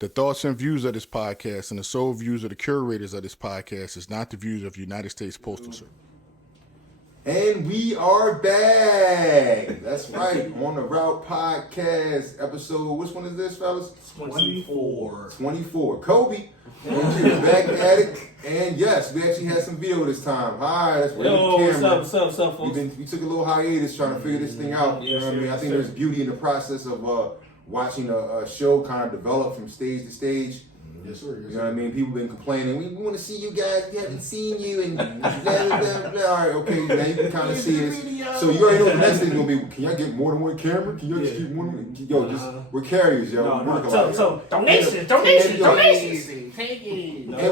The thoughts and views of this podcast and the sole views of the curators of this podcast is not the views of United States Postal Service. And we are back. That's right. On the Route Podcast episode. Which one is this, fellas? 24. 24. Kobe. And you're back at it. And yes, we actually had some video this time. Hi, that's where Yo, the camera. what's up, folks? We took a little hiatus trying to figure this thing out. You know what I mean? I think there's beauty in the process of watching a show kind of develop from stage to stage. Yes, sir. You know what I mean? People been complaining. We want to see you guys. We haven't seen you and blah, blah, blah, blah. All right, okay. Now you can kind of see us. So you already know the next thing's going to be, can y'all get more than one camera? Can y'all just keep more than one? Yo, we're carriers, yo. So donations. And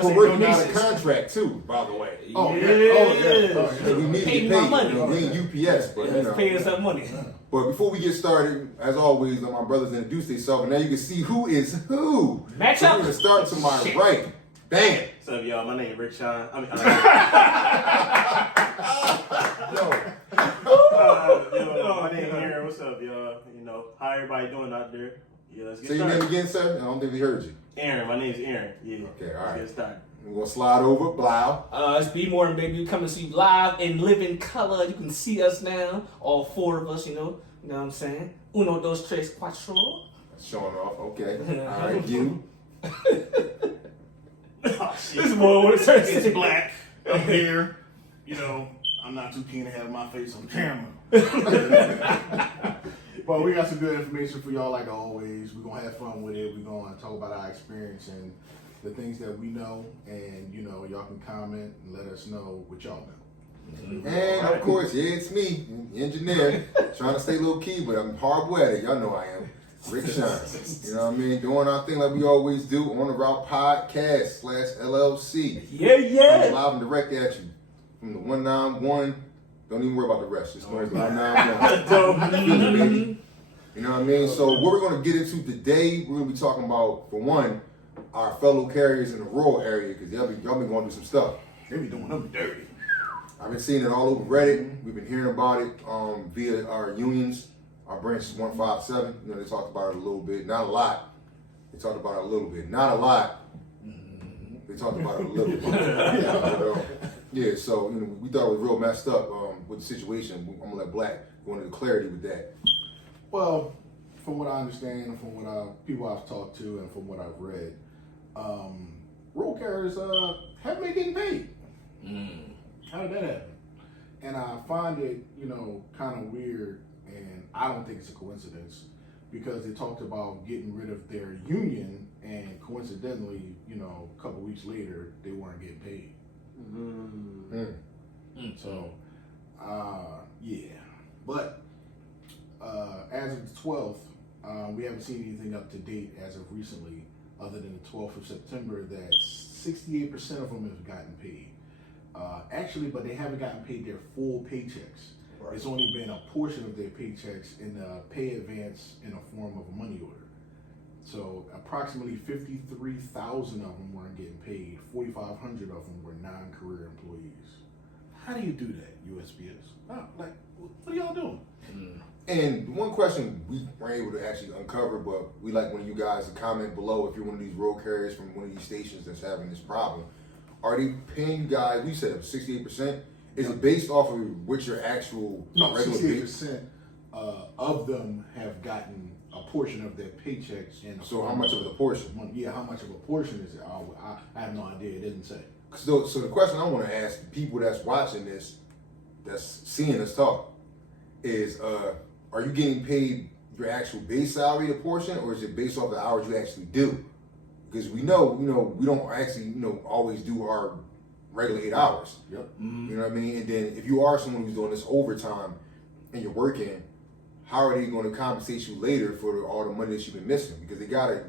we're working out a contract, too, by the way. Oh, yeah. We need to Pay get my paid. money. We ain't UPS, but you know. Pay us that money. But before we get started, as always, my brothers introduce themselves, and now you can see who is who. Match so up. We're going to start to my right. Bam. What's up, y'all? My name is Rick Sean. My name is Aaron. What's up, y'all? You know, how everybody doing out there? Yeah, let's get Say your started. name again, sir. I don't think we heard you. Aaron. My name is Aaron. Yeah. Okay, all right. Let's get started. We're going to slide over. Blau. It's B Morton, baby. We come to see you live in living color. You can see us now. All four of us, you know. You know what I'm saying? Uno, dos, tres, cuatro. That's showing off. Okay. All right, you. This boy what it says. It's black. I'm here. You know, I'm not too keen to have my face on camera. But we got some good information for y'all like always. We're going to have fun with it. We're going to talk about our experience and the things that we know. And, you know, y'all can comment and let us know what y'all know. And, of course, yeah, it's me, engineer, trying to stay low key, but I'm hard at it. Y'all know I am. Rick Shine. You know what I mean? Doing our thing like we always do on the Route Podcast /LLC. Yeah. I'm live and direct at you from the 191. Don't even worry about the rest. Just know it's 191. You know what I mean? So what we're going to get into today, we're going to be talking about, for one, our fellow carriers in the rural area, because y'all been going to do some stuff. They be doing them dirty. I've been seeing it all over Reddit. We've been hearing about it via our unions, our branches 157. You know, they talked about it a little bit. Not a lot. They talked about it a little bit. Not a lot. They talked about it a little bit. Yeah, so you know, we thought it was real messed up with the situation. I'm gonna let Black go into clarity with that. Well, from what I understand, from what people I've talked to, and from what I've read, rural carriers haven't been getting paid. How did that happen? And I find it, you know, kind of weird, and I don't think it's a coincidence, because they talked about getting rid of their union, and coincidentally, you know, a couple weeks later, they weren't getting paid. So, yeah. But as of the 12th, we haven't seen anything up to date as of recently, other than the 12th of September, that 68% of them have gotten paid. Actually, but they haven't gotten paid their full paychecks. Right. It's only been a portion of their paychecks in the pay advance in a form of a money order. So approximately 53,000 of them weren't getting paid. 4,500 of them were non-career employees. How do you do that, USPS? Like, what are y'all doing? And one question we were able to actually uncover, but we like one of you guys to comment below if you're one of these road carriers from one of these stations that's having this problem. Are they paying you guys, we said 68%? Is it based off of what your actual regular 68% of them have gotten a portion of their paychecks. So how much of a portion? Yeah, how much of a portion is it? I have no idea. It didn't say. So the question I want to ask the people that's watching this, that's seeing us talk, is are you getting paid your actual base salary, a portion, or is it based off the hours you actually do? Because we know, we don't actually, always do our regular 8 hours. Yep. You know what I mean? And then if you are someone who's doing this overtime and you're working, how are they going to compensate you later for all the money that you've been missing? Because they gotta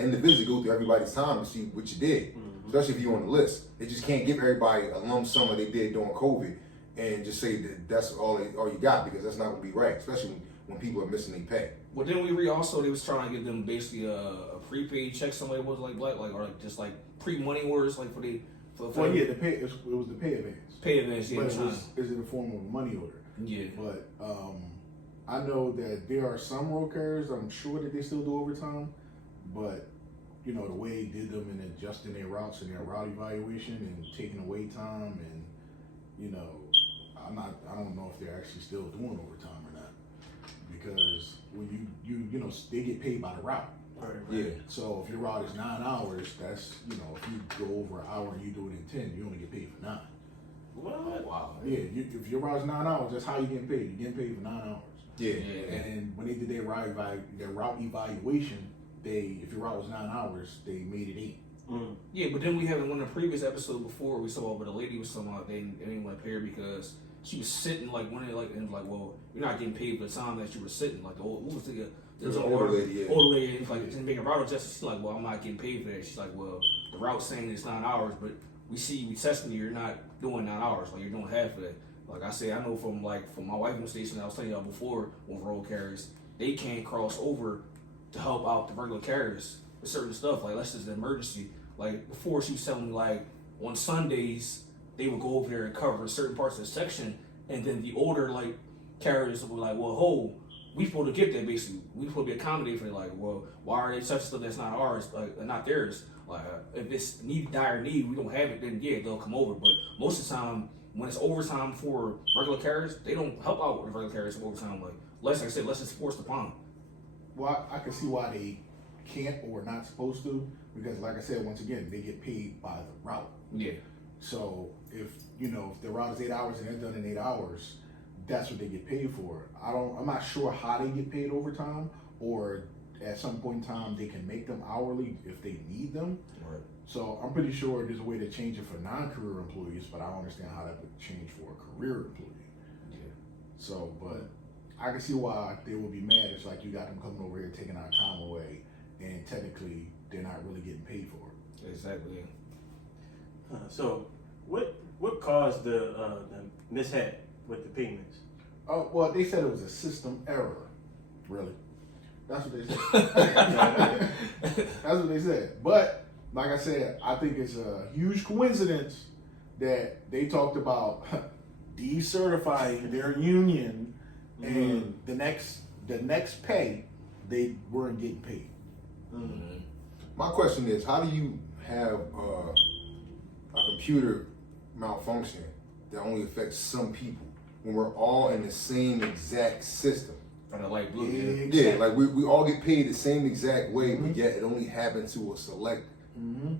individually go through everybody's time to see what you did, especially if you're on the list. They just can't give everybody a lump sum like they did during COVID and just say that that's all you got, because that's not going to be right, especially when people are missing their pay. Well, didn't we read also they was trying to give them basically a prepaid check? Somebody was like or like just like pre-money orders, like for the. Well, yeah, the pay. It was the pay advance. Pay advance, yeah. But it was in the form of a money order. Yeah. But I know that there are some road carriers, I'm sure that they still do overtime, but you know, the way they did them and adjusting their routes and their route evaluation and taking away time, and you know, I don't know if they're actually still doing overtime or not, because when you know, they get paid by the route. Right. Yeah. So if your route is 9 hours, that's, you know, if you go over an hour and you do it in 10, you only get paid for 9. What? Wow. Yeah, if your route's 9 hours, that's how you getting paid. You're getting paid for 9 hours. Yeah. And when they did their route evaluation, if your route was 9 hours, they made it 8. Mm. Yeah, but then we had in one of the previous episodes before we saw where the lady was talking about they didn't want to pay her because she was sitting like one of the, and like, well, you're not getting paid for the time that you were sitting. Like the old, what was the There's an older lady, yeah. Older lady, and like didn't make a route adjustment. She's like, well, I'm not getting paid for that. She's like, well, the route's saying it's 9 hours, but we testing you. You're not doing 9 hours. Like you're doing half of that. Like I say, I know from my wife in the station I was telling y'all before with road carriers, they can't cross over to help out the regular carriers with certain stuff. Like unless it's an emergency. Like before, she was telling me like on Sundays they would go over there and cover certain parts of the section, and then the older like carriers were like, well, we supposed to get that basically. We supposed to be accommodated for it. Like, well, why are they such stuff that's not ours, like not theirs? Like if it's dire need, we don't have it, then yeah, they'll come over. But most of the time, when it's overtime for regular carriers, they don't help out with regular carriers for overtime. Like like I said, unless it's forced upon. Well, I can see why they can't or not supposed to, because like I said, once again, they get paid by the route. Yeah. So if the route is 8 hours and they're done in 8 hours, that's what they get paid for. I'm not sure how they get paid overtime, or at some point in time they can make them hourly if they need them. Right. So I'm pretty sure there's a way to change it for non-career employees, but I don't understand how that would change for a career employee. Yeah. So, but I can see why they would be mad. It's like you got them coming over here taking our time away, and technically they're not really getting paid for it. Exactly. So what caused the mishap with the payments? Oh, well, they said it was a system error. Really? That's what they said. That's what they said. But, like I said, I think it's a huge coincidence that they talked about decertifying their union, and the next pay, they weren't getting paid. Mm-hmm. My question is, how do you have a computer malfunction that only affects some people when we're all in the same exact system? From the light blue. Yeah, like we all get paid the same exact way, but yet it only happened to a select group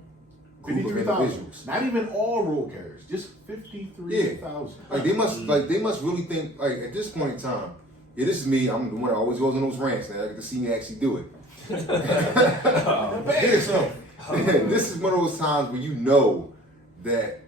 of 53,000. individuals. Not even all road carriers, just 53,000. Like they must really think, like at this point in time, yeah, this is me. I'm the one that always goes on those rants. Now I get to see me actually do it. This is one of those times where you know that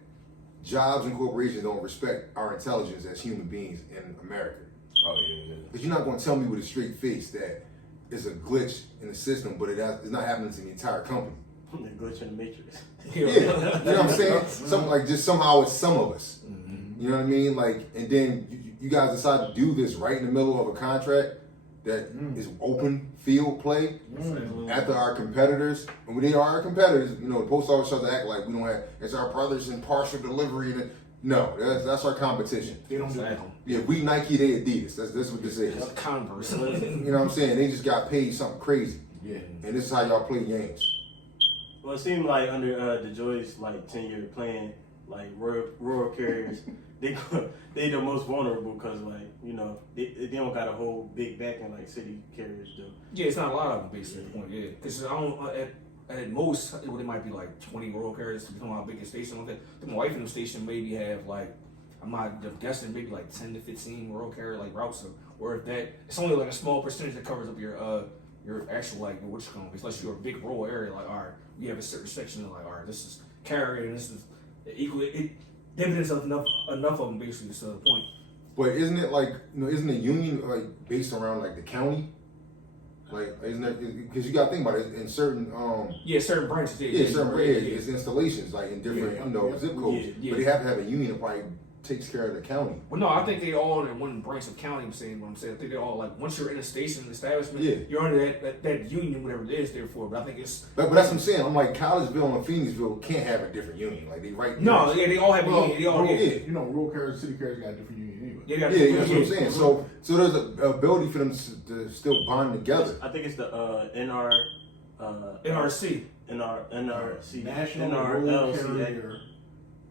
jobs and corporations don't respect our intelligence as human beings in America. Oh yeah. Because you're not going to tell me with a straight face that it's a glitch in the system, but it's not happening to the entire company. The glitch in the matrix. Yeah, you know what I'm saying? Something like just somehow it's some of us. Mm-hmm. You know what I mean? Like, and then you guys decide to do this right in the middle of a contract that is open field play after our competitors. And when they are our competitors, you know, the post office starts to act like we don't have, it's our brothers in partial delivery. And no, that's our competition. They don't do that. Yeah, we Nike, they Adidas. That's what this is. Converse. You know what I'm saying? They just got paid something crazy. Yeah. And this is how y'all play games. Well, it seemed like under DeJoy's like tenure playing like rural carriers, they the most vulnerable because like you know they don't got a whole big backing like city carriers do. Yeah, it's not a lot of them basically. At the point, yeah, because I don't at most it might be like 20 rural carriers to become our biggest station. Like that. My wife in the station maybe have like I'm not guessing maybe like 10 to 15 rural carrier like routes, or if that it's only like a small percentage that covers up your actual like what you call it. Unless you're a big rural area, like all right, we have a certain section of like all right, this is carrier and this is equal. It dividends of enough of them basically to the point. But isn't it like isn't the union like based around like the county? Like isn't it because you got to think about it in certain certain branches. certain areas it's installations like in different zip codes. Yeah. But they have to have a union that probably takes care of the county. Well, no, I think they all in one branch of county. I'm saying what I'm saying. I think they all like once you're in a station establishment, you're under that union, whatever it is, therefore. But I think it's. But that's what I'm saying. I'm like Collegeville and Phoenixville can't have a different union. Like they right. No, yeah, they all have a union. They all you know, rural carriers, city carriers got a different union anyway. Yeah, that's what I'm saying. So there's an ability for them to still bond together. I think it's the NRC. NRC, National Road Carrier.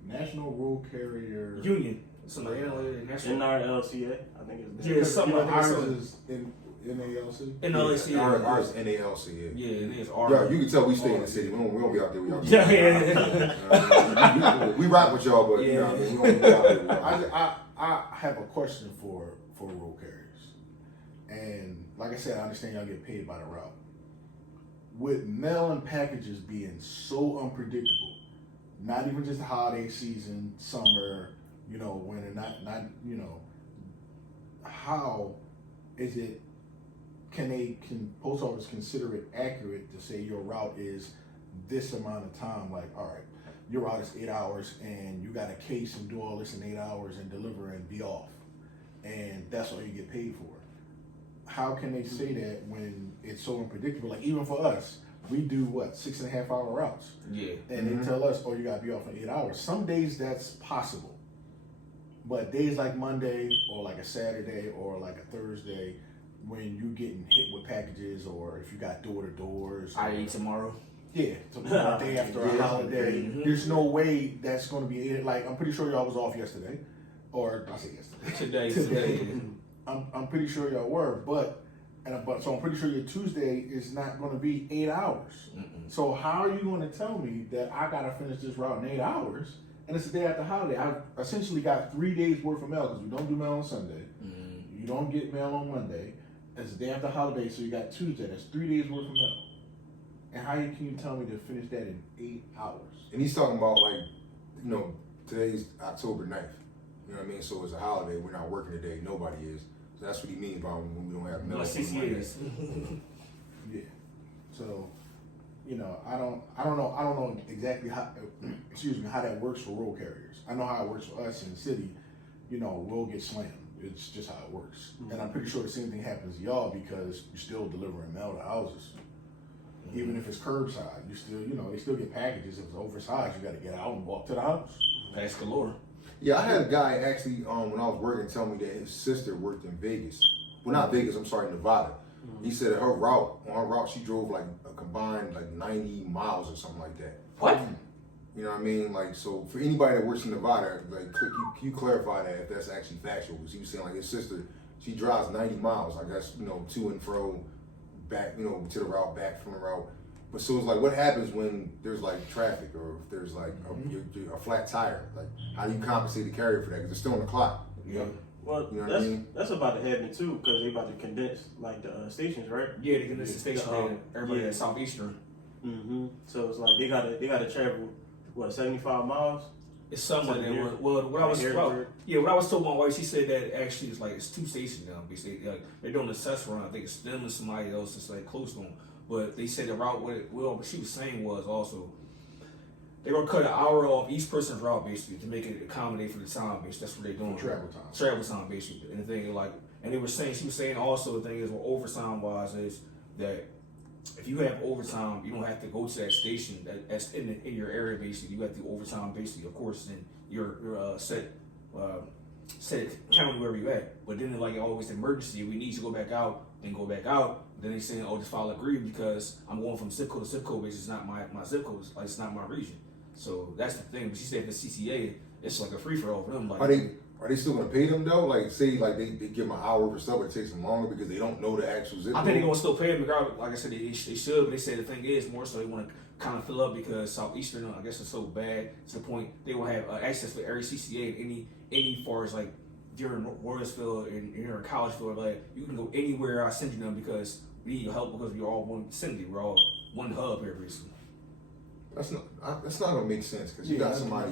National Road Carrier Union. So like national. NRLCA, I think it's Yeah, something like that. ours So- is in NALC. NLAC. Ours NALC. Yeah, and it's R. Yeah, you can tell we stay in the city. We don't be out there with y'all. Yeah. We rock with y'all, but you know what I mean? We don't be out there with y'all. I have a question for road carriers, and like I said, I understand y'all get paid by the route. With mail and packages being so unpredictable, not even just the holiday season, summer, winter, not how is it? Can post office consider it accurate to say your route is this amount of time? Like, all right, your route is 8 hours, and you got a case and do all this in 8 hours and deliver and be off, and that's all you get paid for. How can they say that when it's so unpredictable? Like, even for us, we do 6.5 hour routes. Yeah. And they tell us, oh, you gotta be off in 8 hours. Some days that's possible. But days like Monday or like a Saturday or like a Thursday, when you getting hit with packages, or if you got door-to-doors. I.e. tomorrow. Yeah, tomorrow, day after a holiday. Mhm. There's no way that's gonna be, like, I'm pretty sure y'all was off yesterday. Or, I say yesterday. Today. I'm pretty sure y'all were, so I'm pretty sure your Tuesday is not going to be 8 hours. Mm-mm. So how are you going to tell me that I got to finish this route in 8 hours, and it's the day after holiday? I essentially got 3 days worth of mail, because we don't do mail on Sunday. Mm. You don't get mail on Monday. It's the day after holiday, so you got Tuesday. That's 3 days worth of mail. And how can you tell me to finish that in 8 hours? And he's talking about, like, today's October 9th. You know what I mean? So it's a holiday. We're not working today. Nobody is. So that's what he means by when we don't have mail. Like 6 years. Yeah. So, I don't know exactly how how that works for road carriers. I know how it works for us in the city. We'll get slammed. It's just how it works. Mm-hmm. And I'm pretty sure the same thing happens to y'all, because you're still delivering mail to houses. Mm-hmm. Even if it's curbside, you still, they still get packages. If it's oversized, you got to get out and walk to the house. Pass galore. Yeah, I had a guy actually when I was working tell me that his sister worked in Vegas. Well, not Vegas. I'm sorry, Nevada. Mm-hmm. He said on her route, she drove like a combined 90 miles or something like that. What? You know what I mean? Like, so for anybody that works in Nevada, like, you clarify that if that's actually factual? Because he was saying like his sister, she drives 90 miles, I guess, to and fro, back, to the route, back from the route. But so it's like, what happens when there's like traffic, or if there's like a flat tire? Like, how do you compensate the carrier for that? Because it's still on the clock. Yeah. Well, you know what I mean? That's about to happen too, because they about to condense like the stations, right? Yeah, they condense the station. Everybody at Southeastern. Mm-hmm. So it's like they gotta travel 75 miles. It's something like that. Well, what I was told my wife, she said that actually it's 2 stations now. Basically, like, they're doing a test run. I think it's them and somebody else that's like close to them. But they said the route, what she was saying was also, they're gonna cut an hour off each person's route basically to make it accommodate for the time. Basically, that's what they're doing. Travel time basically. And the thing and they were saying, she was saying also the thing is, overtime wise, is that if you have overtime, you don't have to go to that station that's in your area basically. You have to do overtime basically, of course, in your set county wherever you at. But then like always emergency, we need you to go back out, then go back out. Then they saying, just file agree because I'm going from zip code to zip code, because it's not my zip code, it's not my region. So that's the thing. But she said the CCA, it's like a free for all for them. Like, are they still gonna pay them though? Like, say like they give them an hour for stuff, but it takes them longer because they don't know the actual zip code. I think they're gonna still pay them regardless. Like I said, they should, but they said the thing is more so they want to kind of fill up, because Southeastern, I guess, is so bad to the point they will have access to every CCA and any far as like during Royersville and you're in Collegeville, like you can go anywhere I send you them, because we need your help, because we're all one vicinity, we're all one hub here recently. That's not gonna make sense, because you got somebody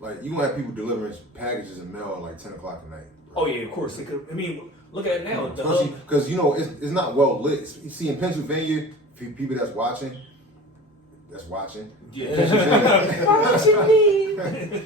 like, you gonna have people delivering packages and mail at like 10 o'clock at night. Right? Oh yeah, of course. I mean, look at it now. Because it's not well lit. You see, in Pennsylvania, for people that's watching. Yeah.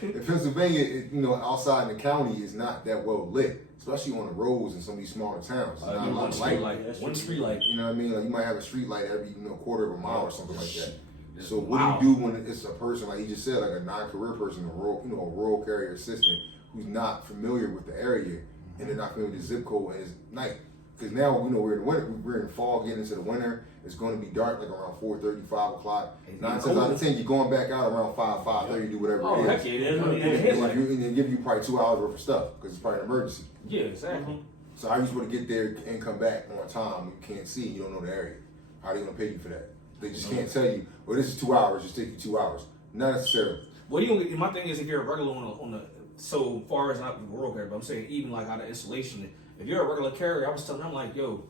In Pennsylvania, outside in the county is not that well lit, especially on the roads in some of these smaller towns. Not a lot of light. One street light. You know what I mean? Like, you might have a street light every quarter of a mile or something like that. So what Wow. do you do when it's a person, like he just said, like a non-career person, a rural carrier assistant who's not familiar with the area, and they're not familiar with the zip code, and it's night? because now we're in the winter. We're in fall, getting into the winter. It's going to be dark like around 4:30, 5 o'clock. 9 times out of 10, you're going back out around 5:30, do whatever Oh, it heck is. yeah, And they give you probably 2 hours worth of stuff because it's probably an emergency. Yeah, exactly. So how you supposed to get there and come back on time when you can't see, you don't know the area? How are they gonna pay you for that? They just can't tell you, well, this is 2 hours, just take you 2 hours. Not necessarily. Well, my thing is if you're a regular on the so far as not rural carrier, but I'm saying even like out of installation, if you're a regular carrier, I was telling them like, yo,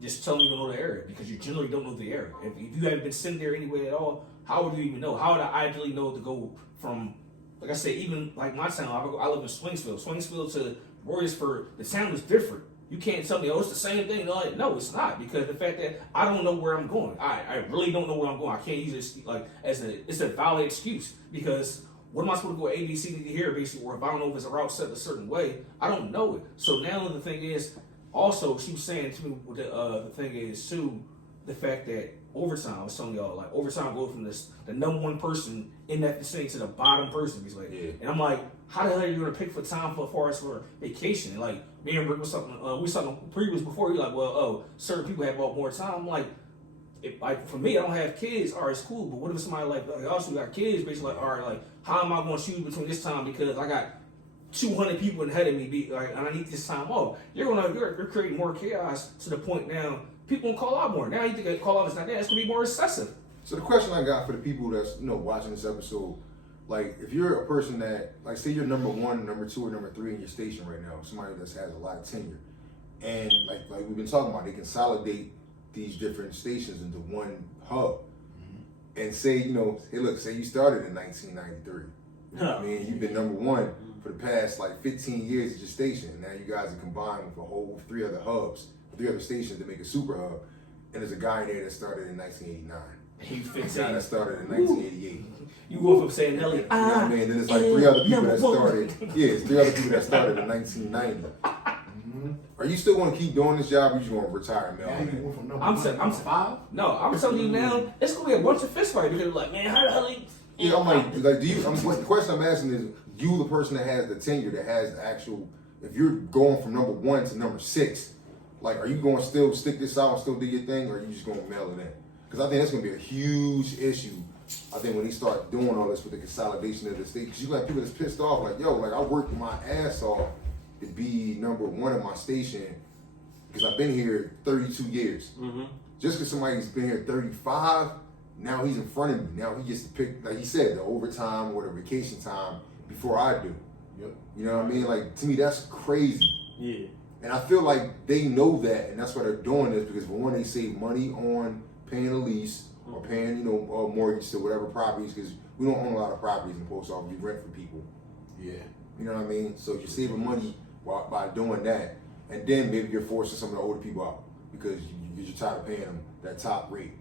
just tell me you don't know the area because you generally don't know the area. If you haven't been sent there anyway at all, how would you even know? How would I ideally know to go from, like I said, even like my town, I live in Swingsville to Warriors, the town is different. You can't tell me, oh, it's the same thing. No, it's not, because the fact that I don't know where I'm going. I really don't know where I'm going. I can't use this like it's a valid excuse, because what am I supposed to go A, B, C, D here basically, or if I don't know if it's a route set a certain way, I don't know it. So now the thing is, also she was saying to me, the thing is too, the fact that overtime, I was telling y'all, like overtime goes from the number one person in that vicinity to the bottom person. He's like, Yeah. and I'm like, how the hell are you gonna pick for time for as far as for vacation? And like me and Rick was something we was talking previous before. You're like, well, oh, certain people have more time. I'm like, for me, I don't have kids. All right, it's cool. But what if somebody like also got kids? Basically, like, all right, like how am I going to choose between this time because I got 200 people ahead of me, and I need this time off? You're creating more chaos to the point now people gonna call out more. Now you think a call out is not there, it's gonna be more excessive. So the question I got for the people that's watching this episode, like if you're a person that, like, say you're number 1, number 2, or number 3 in your station right now, somebody that has a lot of tenure, and like we've been talking about, they consolidate these different stations into one hub, and say, hey look, say you started in 1993. I mean, you've been number 1 for the past like 15 years at your station, and now you guys are combined with a whole 3 other hubs, 3 other stations to make a super hub, and there's a guy in there that started in 1989. He A guy that started in 1988. You go from saying Nelly, You know what I mean? Then there's like 3 other people that started. Yeah, it's 3 other people that started in 1990. Are you still going to keep doing this job, or you just going to retire, Mel? I'm 5. No, I'm telling you now, it's gonna be a bunch of fist fights because they're like, man, how the hell? Yeah, I'm like, do you? The question I'm asking is, you, the person that has the tenure, that has the actual. If you're going from number 1 to number 6, like, are you going to still stick this out and still do your thing, or are you just going to mail it in? Because I think that's going to be a huge issue. I think when they start doing all this with the consolidation of the state, because you got people that's pissed off, like, yo, like I worked my ass off to be number 1 in my station because I've been here 32 years. Just because somebody's been here 35, now he's in front of me. Now he gets to pick, like he said, the overtime or the vacation time before I do. Yep. You know what I mean? Like, to me, that's crazy. Yeah. And I feel like they know that, and that's why they're doing this, because for one, they save money on paying a lease or paying, mortgage to whatever properties, because we don't own a lot of properties in the post office. We rent for people. Yeah. You know what I mean? So you're saving money by doing that, and then maybe you're forcing some of the older people out because you're tired of paying them that top rate,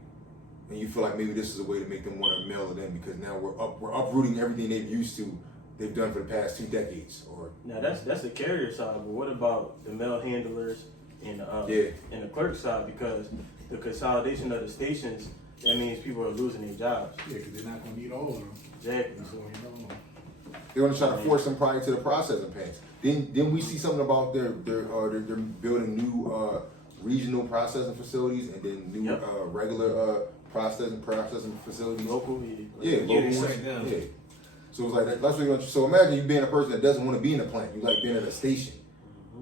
and you feel like maybe this is a way to make them want to mail it in because now we're uprooting everything they've done for the past 2 decades. Or now that's the carrier side, but what about the mail handlers and the clerk side? Because the consolidation of the stations, that means people are losing their jobs. Yeah, because they're not going to need all of them. Exactly. So, they're going to try to force them probably to the processing plants. Then we see something about they're building new regional processing facilities and then new regular processing facilities. Local, Yeah, local they ones. shut down. Yeah. So it's like that's what you're going to. So imagine you being a person that doesn't want to be in a plant. You like being at a station.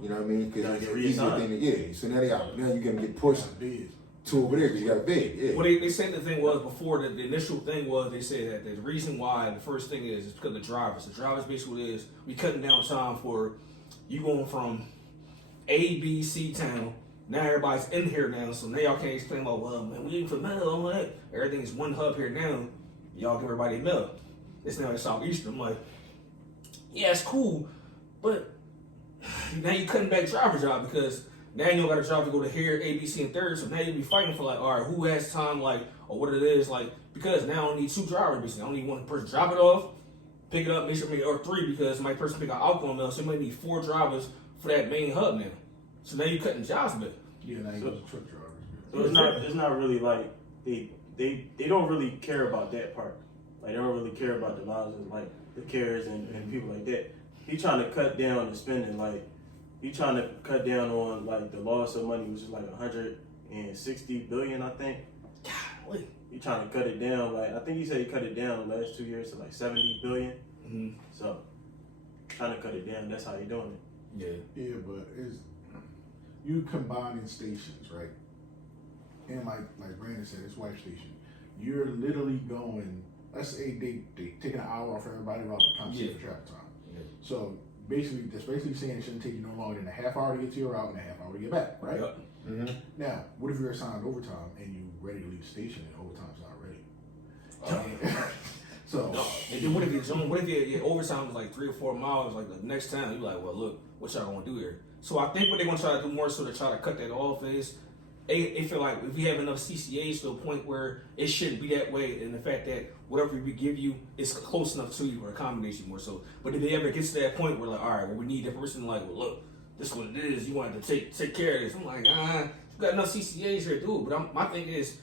You know what I mean? Because it's an easier thing to So now you're going to get pushed to over there because you got a bed. Yeah. Well, they said the thing was before the initial thing was they said that the reason why the first thing is because of the drivers. The drivers basically is we cutting down time for you going from A, B, C town. Now everybody's in here now, so now y'all can't explain about, well, man, we ain't for mail, all that. Everything is one hub here now. Y'all give everybody mail. It's now in Southeastern. I'm like, yeah, it's cool, but now you're cutting back driver job because now you don't got a job to go to here, A, B, C, and third. So now you'll be fighting for like, all right, who has time, like, or what it is, like, because now I don't need 2 drivers. Basically, I don't need one person drop it off, pick it up, make sure or 3 because my person pick out alcohol mail. So you might need 4 drivers for that main hub now. So now you're cutting jobs back. Yeah, now you're truck drivers. So it's not really like they don't really care about that part. Like they don't really care about the lives of like the carriers and people like that. He's trying to cut down the spending. Like he trying to cut down on like the loss of money, which is like 160 billion, I think. Golly. He trying to cut it down. Like I think he said he cut it down the last 2 years to like 70 billion. Mm-hmm. So trying to cut it down. That's how he doing it. Yeah. Yeah, but it's you combining stations, right? And like Brandon said, it's wife station. You're literally going. Let's say they taking an hour off everybody around the compensate for travel time. Yeah. So basically, that's basically saying it shouldn't take you no longer than a half hour to get to your route and a half hour to get back, right? Yep. Mm-hmm. Now, what if you're assigned overtime and you ready to leave the station and overtime's not ready? So, And then what if your overtime was like 3 or 4 miles? Like the next time, you like, well, look, what y'all gonna do here? So I think what they're gonna try to do more so to try to cut that off is they feel like if we have enough CCAs to a point where it shouldn't be that way, and the fact that whatever we give you is close enough to you or accommodate you more so. But if they ever get to that point where like, all right, well, we need that person like, well, look, this is what it is. You want to take care of this. I'm like, you got enough CCAs here to do it. But my thing is,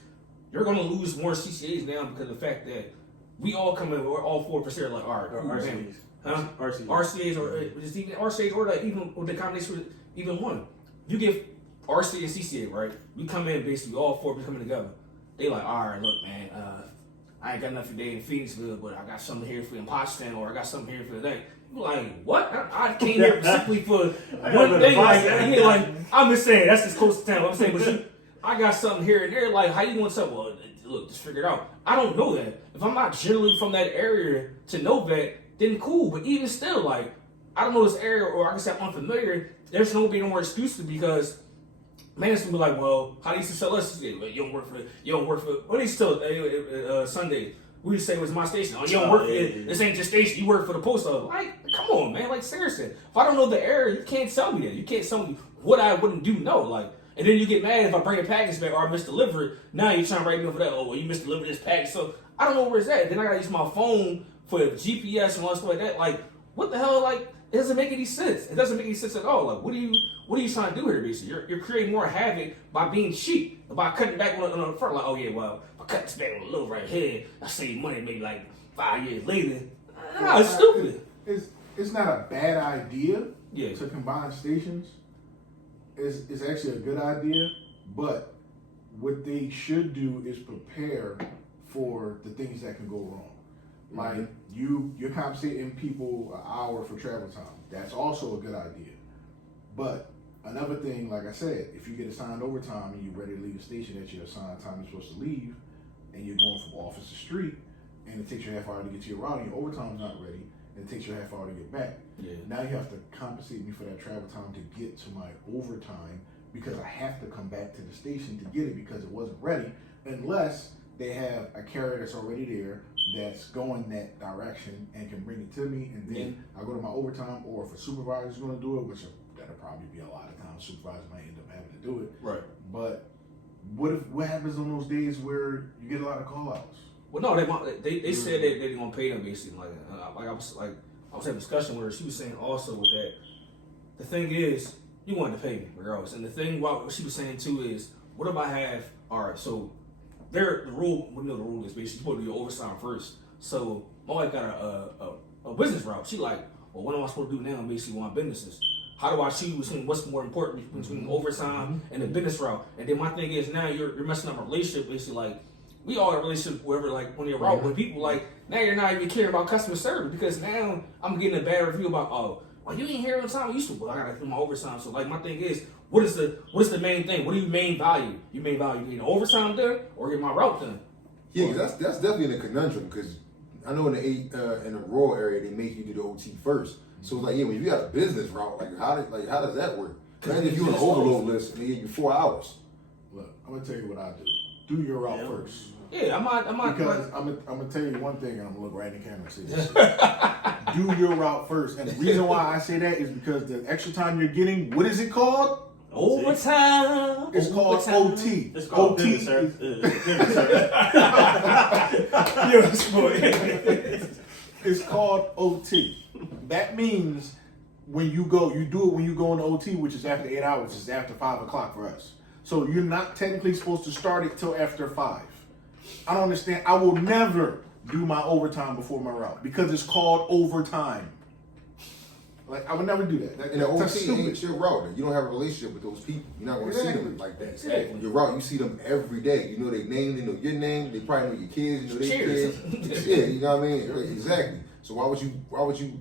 you're gonna lose more CCAs now because of the fact that we all come in, we're all 4% like, all right, cool, RCAs. huh? RCAs or just even RCAs or like even with the combination with even one. You give RCA and CCA, right? We come in basically all 4 coming together. They like, all right, look, man, I ain't got nothing today in Phoenixville, but I got something here for in Potsdam, or I got something here for today. You like, what? I came here specifically for one thing. Like, I'm just saying that's as close to town. I'm saying, but I got something here and there. Like, how you want something? Well, look, just figure it out. I don't know that. If I'm not generally from that area to know that, then cool. But even still, like, I don't know this area, or I can say I'm unfamiliar. There's no more excuses because man, it's gonna be like, well, how do you tell us? You don't work for. What do you tell Sunday? We used to say it was my station. Oh, you don't work for it. This ain't your station. You work for the post office. Like, come on, man. Like, seriously. If I don't know the area, you can't tell me that. You can't tell me what I wouldn't do. No, like. And then you get mad if I bring a package back or I misdeliver it. Now you're trying to write me for that. Oh, well, you misdelivered this package. So I don't know where it's at. Then I gotta use my phone for GPS and all stuff like that. Like, what the hell? Like, it doesn't make any sense. It doesn't make any sense at all. Like, what are you trying to do here, basically? You're creating more havoc by being cheap, by cutting back on the front. Like, oh yeah, well, if I cut this back on a little right here, I save money maybe like 5 years later. Nah, it's stupid. It's not a bad idea Yeah. to combine stations. It's actually a good idea, but what they should do is prepare for the things that can go wrong. Like you're compensating people an hour for travel time. That's also a good idea. But another thing, like I said, if you get assigned overtime and you're ready to leave the station at your assigned time you're supposed to leave, and you're going from office to street, and it takes you a half hour to get to your route, and your overtime's not ready, and it takes you a half hour to get back. Yeah. Now you have to compensate me for that travel time to get to my overtime because I have to come back to the station to get it because it wasn't ready, unless they have a carrier that's already there that's going that direction and can bring it to me, and then I go to my overtime, or if a supervisor's going to do it, which that'll probably be a lot of times, supervisors might end up having to do it. Right. But what happens on those days where you get a lot of call outs? Well, no, they said that they're gonna pay them basically. I was having a discussion with her. She was saying also with that. The thing is, you want to pay me regardless. And the thing what she was saying too is, what if I have? All right, so the rule. We know the rule is basically you're supposed to do your overtime first. So my wife got a business route. She like, well, what am I supposed to do now? Basically, want businesses. How do I choose between what's more important between overtime and the business route? And then my thing is now you're messing up a relationship. Basically, like we all in a relationship, wherever, like when you're out with people, like now you're not even caring about customer service because now I'm getting a bad review about well you ain't here on time. I used to, well I gotta do my overtime. So like my thing is, what is the main thing? What do you main value? You main value getting overtime done or get my route done? Yeah, that's definitely in a conundrum because I know in the rural area they make you do the OT first. So it's like, yeah, when you got a business route, how does that work? Imagine if you're on an overload list and they give you 4 hours. Look, I'm gonna tell you what I do. Do your route first. Yeah, I'm not because I'm gonna tell you one thing, and I'm gonna look right in the camera and say this. Do your route first, and the reason why I say that is because the extra time you're getting, what is it called? Overtime. It's called OT. It's called OT. It's called OT. That means when you do it when you go into OT, which is after 8 hours, it's after 5 o'clock for us. So you're not technically supposed to start it till after 5. I don't understand. I will never do my overtime before my route because it's called overtime. Like, I would never do that. And the That's OT ain't your route. You don't have a relationship with those people. You're not going to see them like that. Exactly. Your route, you see them every day. You know their name, they know your name. They probably know your kids. You know their Cheers. kids. Yeah, you know what I mean. Exactly. So why would you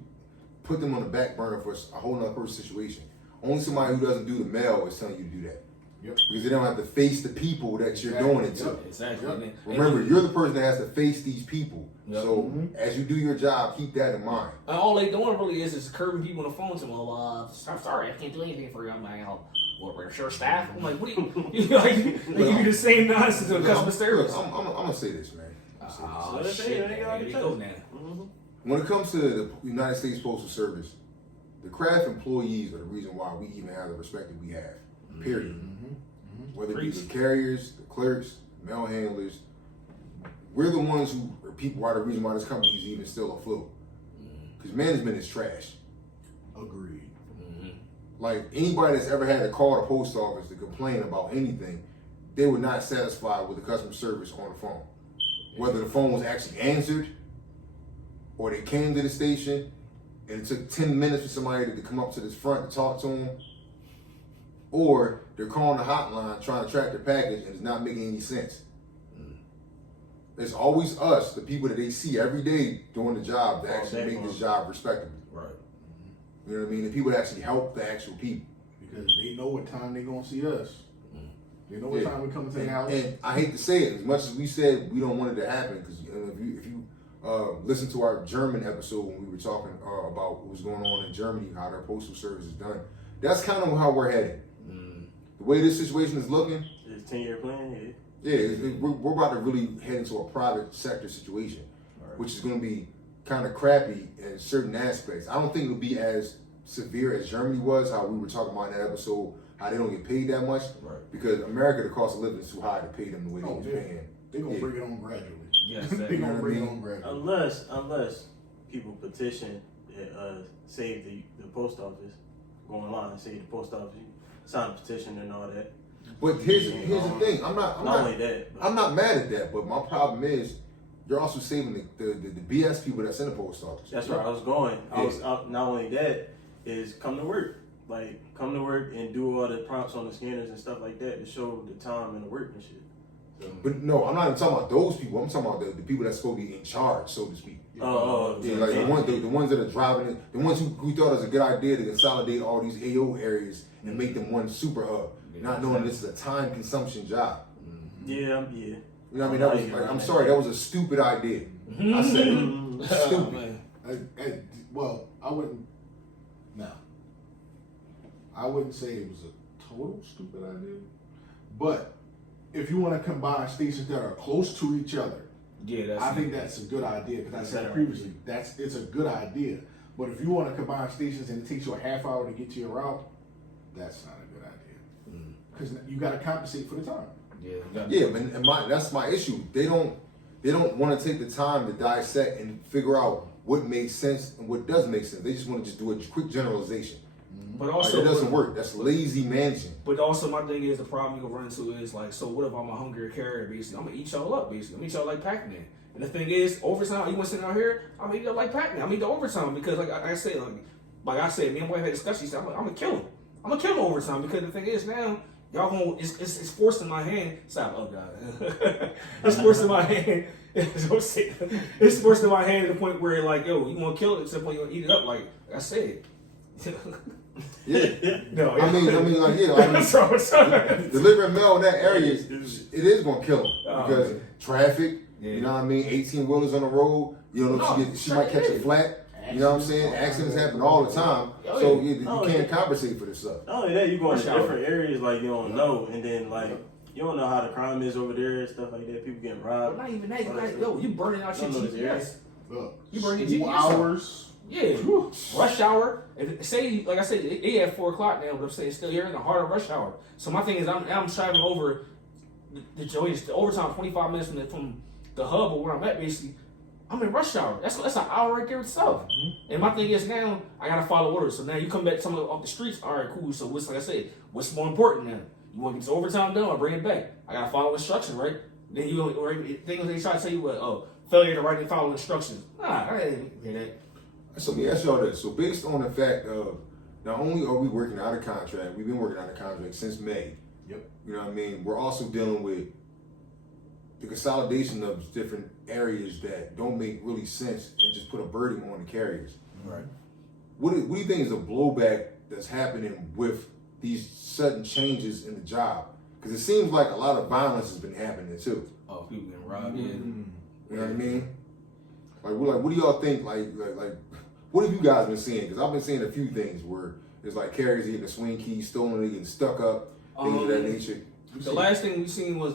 put them on the back burner for a whole nother person's situation? Only somebody who doesn't do the mail is telling you to do that. Yep. Because they don't have to face the people that you're doing it to. Yep. Exactly. Yep. And Remember, you're the person that has to face these people. Yep. So as you do your job, keep that in mind. and all they doing really is curbing people on the phone to them. Well, I'm sorry, I can't do anything for you. I'm like, oh, well, we're short staff. I'm like, what do you like? They give you the same nonsense to customer service. I'm gonna say this, man. Oh, So shit, they man. got Here each you go other. now. When it comes to the United States Postal Service, the craft employees are the reason why we even have the respect that we have. Period. Whether it be the carriers, the clerks, mail handlers, we're the ones who are the reason why this company is even still afloat. Because management is trash. Agreed. Like anybody that's ever had to call the post office to complain about anything, they were not satisfied with the customer service on the phone. Whether the phone was actually answered or they came to the station and it took 10 minutes for somebody to come up to this front to talk to them, or they're calling the hotline trying to track their package and it's not making any sense. It's always us, the people that they see every day doing the job, that actually make this job respectable. Right. You know what I mean? The people that actually help the actual people. Because they know what time they're going to see us. They know what time we come to the house. And I hate to say it, as much as we said we don't want it to happen, because if you listen to our German episode when we were talking about what was going on in Germany, how their postal service is done, that's kind of how we're headed. The way this situation is looking, It's 10-year plan, we're about to really head into a private sector situation, which is going to be kind of crappy in certain aspects. I don't think it'll be as severe as Germany was, how we were talking about in that episode, how they don't get paid that much. Right. Because America, the cost of living is too high to pay them the way they was paying. They're going to bring it on gradually. Yes, They're that- going to bring it on gradually. Unless people petition, save the post office, go online, save the post office, sign a petition and all that. But here's the thing. I'm Not not only that, but I'm not mad at that, but my problem is you're also saving the BS people that's in the post office. that's where I was going. Not only that is come to work. Like come to work and do all the prompts on the scanners and stuff like that to show the time and the work and shit. So, But no, I'm not even talking about those people. I'm talking about the people that's supposed to be in charge, so to speak. Yeah, like the ones that are driving it, the ones who thought it was a good idea to consolidate all these AO areas and make them one super hub, not knowing this is a time consumption job. yeah. You know what I mean? That was like, I'm sorry, that was a stupid idea. I said it. Stupid. Well, I wouldn't. No. I wouldn't say it was a total stupid idea. But if you want to combine stations that are close to each other, Yeah, I think that's a good idea. Because I said previously, it's a good idea. But if you want to combine stations and it takes you a half hour to get to your route, that's not a good idea. Because you got to compensate for the time. Yeah, but that's my issue. They don't want to take the time to dissect and figure out what makes sense and what doesn't make sense. They just want to just do a quick generalization. But also, it doesn't work. That's lazy managing. But also, my thing is the problem you gonna run into is like, so what if I'm a hungry carrier? Basically, I'm gonna eat y'all up. Basically, I'm gonna eat y'all like Pac-Man. And the thing is, overtime. You want to sit out here? I'm gonna eat up like Pac-Man. I'm gonna eat the overtime because, like I said, me and my wife had a discussion. She said, I'm gonna kill him. I'm gonna kill him overtime because the thing is now. Y'all gonna it's forced in my hand. Stop, oh god, it's forced in my hand. It's forced in my hand to the point where like, yo, you want to kill it to the point you want to eat it up. Like I said. Yeah. No, I mean, delivering mail in that area, it is gonna kill them because traffic. You know what I mean? 18 wheelers on the road. You don't know if she might catch a flat. You know what I'm saying? Accidents happen all the time, so you can't compensate for this stuff. Not only that, you go in different areers like you don't know, and then like you don't know how the crime is over there and stuff like that. People getting robbed. Not even that. You burning out your GPS. Look, You burning your GPS. hours. Yeah, rush hour. Say, like I said, it at 4 o'clock now, but I'm saying it's still here in the heart of rush hour. So my thing is, I'm traveling over the overtime 25 minutes from the hub or where I'm at. Basically, I'm in rush hour. That's an hour right there itself. And my thing is now I gotta follow orders. So now you come back to off the streets. All right, cool. So what's like I said, what's more important now? You want to get this overtime done or bring it back? I gotta follow instructions, right? Then you things they try to tell you what failure to write and follow instructions. Nah, I didn't hear that. So let me ask y'all this. So based on the fact of not only are we working out of contract, we've been working out of contract since May. Yep. You know what I mean? We're also dealing with the consolidation of different areas that don't make really sense and just put a burden on the carriers. Right. What do you think is a blowback that's happening with these sudden changes in the job? Because it seems like a lot of violence has been happening too. Oh, people getting robbed. Yeah. You know what I mean? What do y'all think? Like, what have you guys been seeing? Because I've been seeing a few things where it's like carriers getting the swing keys stolen, they getting stuck up, things of that nature. The last thing we seen was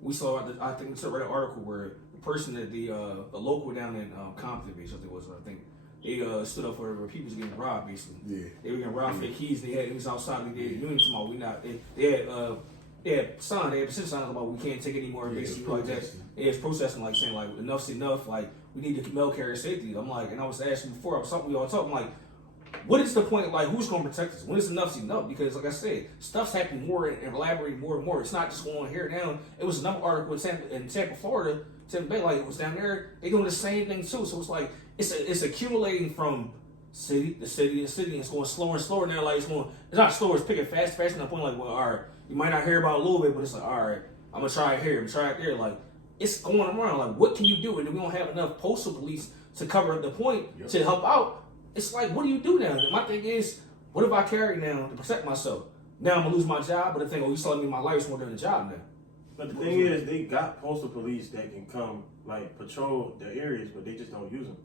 we saw I think we read an article where the person that the local down in Compton, basically was I think they stood up for people was getting robbed basically. Yeah. They were getting robbed for their keys. It was outside. They did union small. We not. They had signs. They had signs about we can't take any more basically like that. It's protesting like saying like enough's enough. Like we need the mail carrier safety. I'm like, and I was asking before something we all talking like. What is the point? Like, who's going to protect us? When is enough's enough? Because, like I said, stuff's happening more and elaborating more and more. It's not just going here and down. It was another article in Tampa, Florida, Tampa Bay, like it was down there. They doing the same thing too. So it's like it's accumulating from city to city to city. And it's going slower and slower now. Like it's not slower. It's picking fast to the point. Like, well, all right, you might not hear about it a little bit, but it's like, all right, I'm gonna try it here. I'm gonna try it there. Like it's going around. Like, what can you do? And we don't have enough postal police to cover the point to help out. It's like, what do you do now? My thing is, what if I carry now to protect myself? Now I'm gonna lose my job, but the thing, you telling me my life's more than a job now. But the thing is, they got postal police that can come like patrol the areas, but they just don't use them.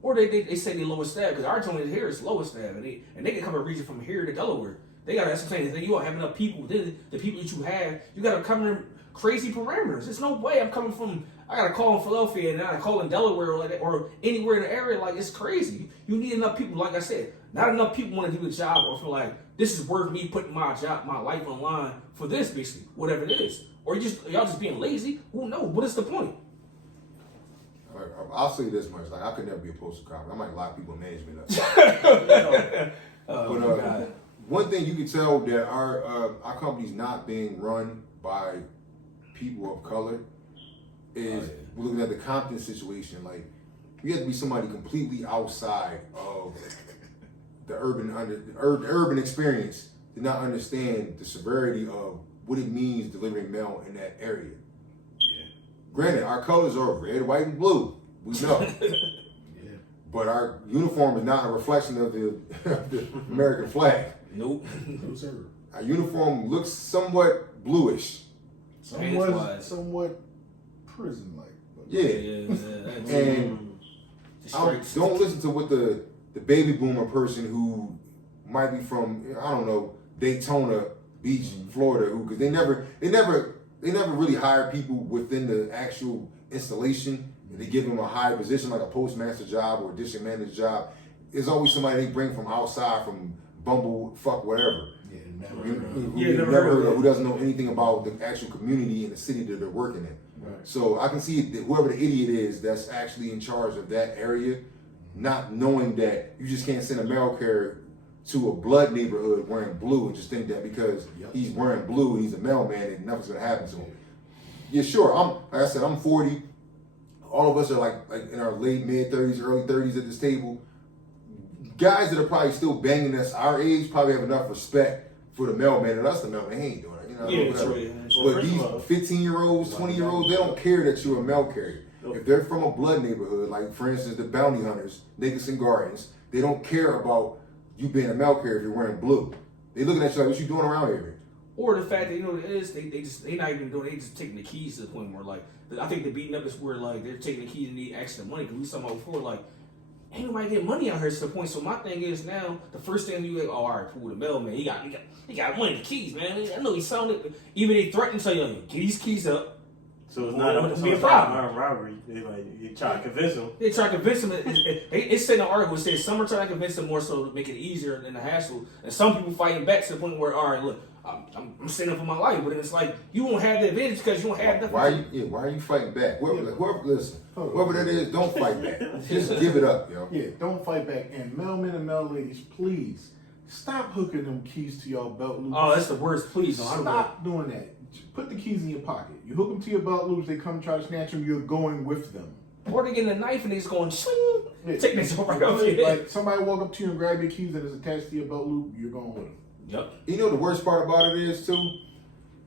Or they say they lower staff because our joint here is lower staff, and they can cover a region from here to Delaware. They got to say you don't have enough people. Then the people that you have, you got to cover crazy parameters. There's no way I'm coming from. I gotta call in Philadelphia and I gotta call in Delaware or anywhere in the area. Like it's crazy. You need enough people. Like I said, not enough people want to do the job or feel like this is worth me putting my job, my life on line for this, basically, whatever it is. Or y'all just being lazy. Who knows? What is the point? I'll say this much: like I could never be a postal cop. I might lock people in management up. But one thing you can tell that our company's not being run by people of color is we're looking at the Compton situation. Like we have to be somebody completely outside of the urban experience to not understand the severity of what it means delivering mail in that area. Yeah. Granted, our colors are red, white, and blue. We know. Yeah. But our uniform is not a reflection of the American flag. Nope. No, sir. Our uniform looks somewhat bluish. Somewhat prison-like. But Yeah. And don't listen to what the baby boomer person who might be from, I don't know, Daytona Beach, Florida, because they never really hire people within the actual installation. They give them a high position like a postmaster job or a district manager job. There's always somebody they bring from outside, from bumblefuck whatever. Yeah, never heard of, who doesn't know anything about the actual community and the city that they're working in. Right. So I can see that whoever the idiot is that's actually in charge of that area, not knowing that you just can't send a mail carrier to a blood neighborhood wearing blue and just think that because he's wearing blue and he's a mailman and nothing's gonna happen to him. Yeah, sure. Like I said, I'm 40. All of us are like in our late mid 30s, early 30s at this table. Guys that are probably still banging us our age probably have enough respect for the mailman, and us the mailman, he ain't doing it. You know, whatever. But these 15-year-olds, 20-year-olds, they don't care that you're a mail carrier. If they're from a blood neighborhood, like for instance the bounty hunters, Nicholson Gardens, they don't care about you being a mail carrier if you're wearing blue. They looking at you like, what you doing around here? Or the fact that what it is, they not even doing it, they just taking the keys to the point where like I think the beating up is where like they're taking the keys and need extra money because we talking about before like ain't nobody get money out here to the point. So my thing is now the first thing you like, oh, all right, cool, the mailman, he got money, the keys, man. I know he sounded even they threatened to you, get these keys up. So it's not a problem. Armed robbery. They try to convince him. They try to convince him. It's in the article. It says some are trying to convince him more so to make it easier than the hassle, and some people fighting back to the point where all right, look, I'm standing up for my life, but it's like you won't have the advantage because you don't have nothing. Why are you fighting back? Whoever that is, don't fight back. Just give it up, yo. Yeah, don't fight back. And mailmen and mail ladies, please stop hooking them keys to your belt loops. Oh, that's the worst. Please don't. Stop doing that. Put the keys in your pocket. You hook them to your belt loops, they come try to snatch them, you're going with them. Or they getting a knife and they just going, swing, Yeah. take this right off your head. Like somebody walk up to you and grab your keys that is attached to your belt loop, you're going with them. Yep. You know the worst part about it is too.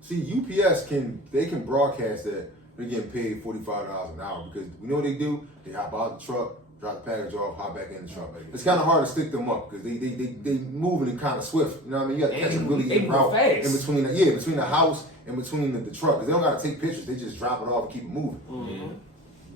See, UPS can broadcast that they're getting paid $45 an hour because you know what they do? They hop out the truck, drop the package off, hop back in the truck. It's kind of hard to stick them up because they moving and kind of swift. You know what I mean? You got to catch them really in route in between the house and between the truck because they don't got to take pictures. They just drop it off and keep it moving. Mm-hmm.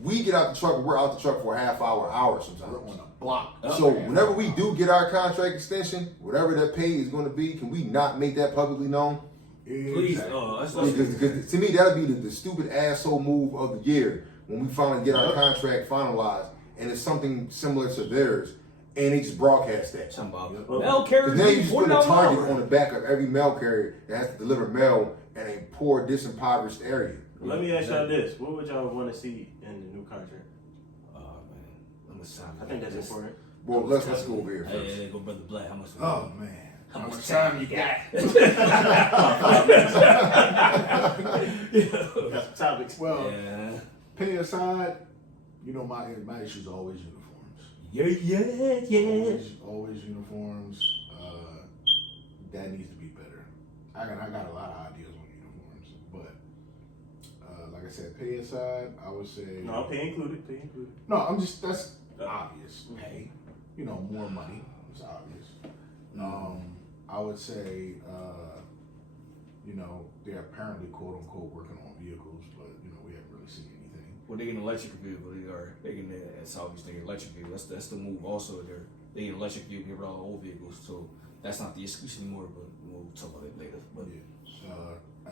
We get out the truck, we're out the truck for a half hour sometimes. We're on a block. So whenever we do get our contract extension, whatever that pay is going to be, can we not make that publicly known? Please. Because to me, that'll be the stupid asshole move of the year when we finally get our contract finalized and it's something similar to theirs and they just broadcast that. Mail carriers. Then you just put a target $40 on the back of every mail carrier that has to deliver mail in a poor, disimpoverished area. Let me ask y'all this: what would y'all want to see in the new contract? Oh man, let me sign. I think that's important. Well, let's go over here first. Hey, go brother Black. How much? Oh man. How much time you got? Got some topics. Well, Yeah. pay aside, you know my issue is always uniforms. Yeah. Always uniforms. That needs to be better. I got a lot of ideas on uniforms, but like I said, pay aside, I would say No, pay included. no. I'm just that's obvious. Pay, more money. It's obvious. I would say, they're apparently quote unquote working on vehicles, but we haven't really seen anything. Well, they get an electric vehicle. They get at Southeast. They get electric vehicle. That's the move. Also, they get electric vehicle. Get rid of all old vehicles. So that's not the excuse anymore. But we'll talk about it later. But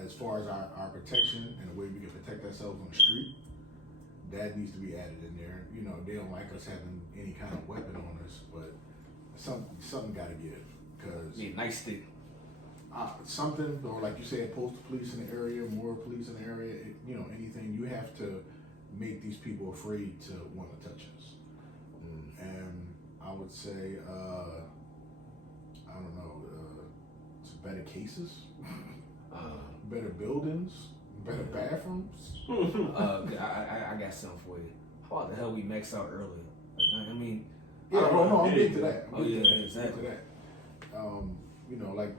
As far as our protection and the way we can protect ourselves on the street, that needs to be added in there. They don't like us having any kind of weapon on us, but something got to give because nice stick. something, or like you said, postal police in the area, more police in the area. Anything you have to make these people afraid to want to touch us. And I would say, I don't know, better cases, better buildings, better bathrooms. I got something for you. How about the hell we max out earlier? I mean, Yeah, no, I'm getting to that. Exactly.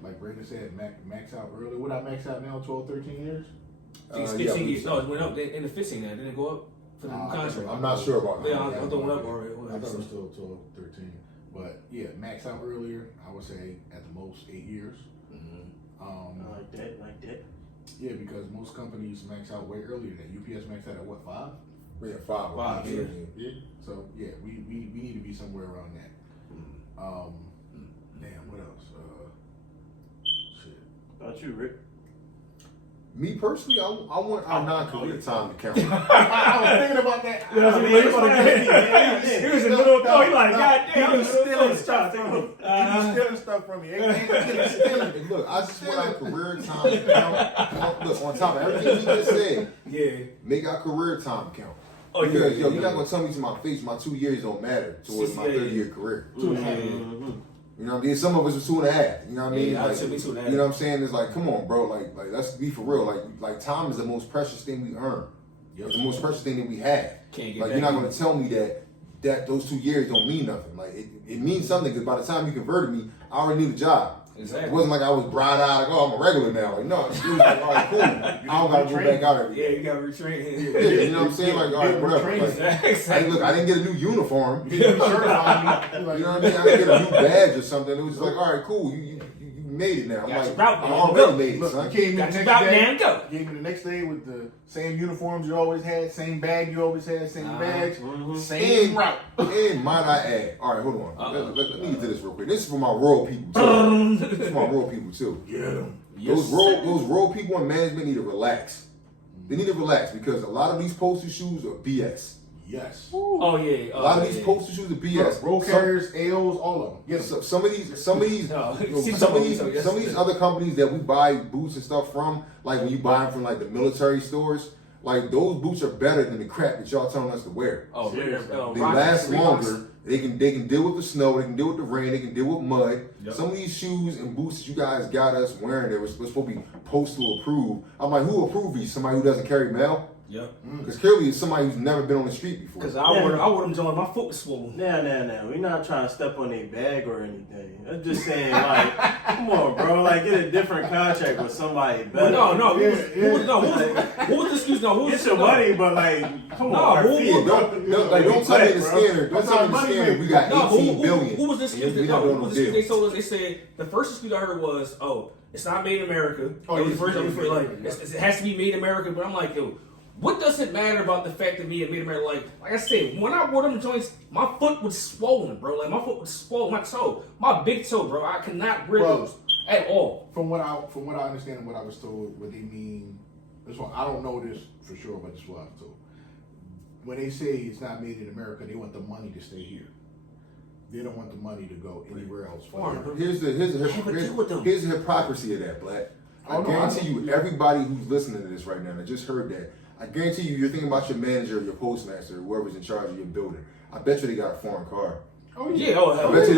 Like Brandon said, max out early. What I max out now, 12, 13 years? It's 15 years. No, it went up in the 15 now. Didn't it go up for the contract? I'm not sure about that. Yeah, I thought it went up already. I thought it was still 12, 13. But yeah, max out earlier, I would say at the most 8 years. Like that. Yeah, because most companies max out way earlier than UPS max out at what, 5? Yeah, 5. 5 years. Yeah. So yeah, we need to be somewhere around that. Damn, what else? Shit. About you, Rick? Me personally, I want our non-career time to count. I was thinking about that. He was in the middle of the He like, God damn, He stealing stuff from me. Stealing stuff from me. Look, I just want our career time to count. Look, on top of everything we just said, make our career time count. Oh, because you're not gonna tell me to my face my 2 years don't matter towards my 30-year career. 2.5. You know what I mean? Some of us are 2.5. You know what I mean? Yeah, like, I'd say me 2.5. You know what I'm saying? It's like, come on, bro. Like let's be for real. Like time is the most precious thing we earn. It's the most precious thing that we have. Can't get like back you're not in. gonna tell me that those 2 years don't mean nothing. Like it means something because by the time you converted me, I already knew the job. Exactly. It wasn't like I was bright-eyed, like, oh, I'm a regular now. Like, no, it was like, all right, cool. I don't gotta go back out every day. You got to retrain. Yeah, you know what I'm saying? Like, all right, whatever. Like, I didn't get a new uniform. You know what I mean? I didn't get a new badge or something. It was just like, all right, cool. You made it now. I'm like, I already made it, son. You came in the next day. Go. Came in the next day with the same uniforms you always had, same bag you always had, same bags, same route. And might I add, all right, hold on. Let me get to this real quick. This is for my rural people too. This is for my rural people too. Yeah. Those rural people in management need to relax. They need to relax because a lot of these postal shoes are BS. Yes. Oh yeah. A lot of these postal shoes are BS. Roll carriers, AOs, all of them. Yes. Some of these other companies that we buy boots and stuff from, like when you buy them from like the military stores, like those boots are better than the crap that y'all telling us to wear. Oh, they last longer. They can deal with the snow. They can deal with the rain. They can deal with mud. Yep. Some of these shoes and boots that you guys got us wearing, they were supposed to be postal approved. I'm like, who approved these? Somebody who doesn't carry mail? Yep. Because clearly it's somebody who's never been on the street before. Because I would them join, my foot was swollen. Nah. We're not trying to step on their bag or anything. I'm just saying, like, come on, bro. Like, get a different contract with somebody better. What was the excuse? No, Get your money, but like, come on. Don't tell me the scanner. Don't tell me the scanner. We got 18 billion. Who was the excuse? They told us. They said the first excuse I heard was, "Oh, it's not made in America." It was the first it has to be made in America. But I'm like, yo, what does it matter about the fact that me and made in America? Like I said, when I wore them joints, my foot was swollen, bro. Like my foot was swollen, my toe, my big toe, bro. I could not wear those at all. From what I understand and what I was told, what they mean. This one, I don't know this for sure, but this is what I was told. When they say it's not made in America, they want the money to stay here. They don't want the money to go anywhere else. Here's the hypocrisy of that, Black. I guarantee you, everybody who's listening to this right now, and I just heard that, I guarantee you, you're thinking about your manager, your postmaster, whoever's in charge of your building. I bet you they got a foreign car. Oh yeah. I bet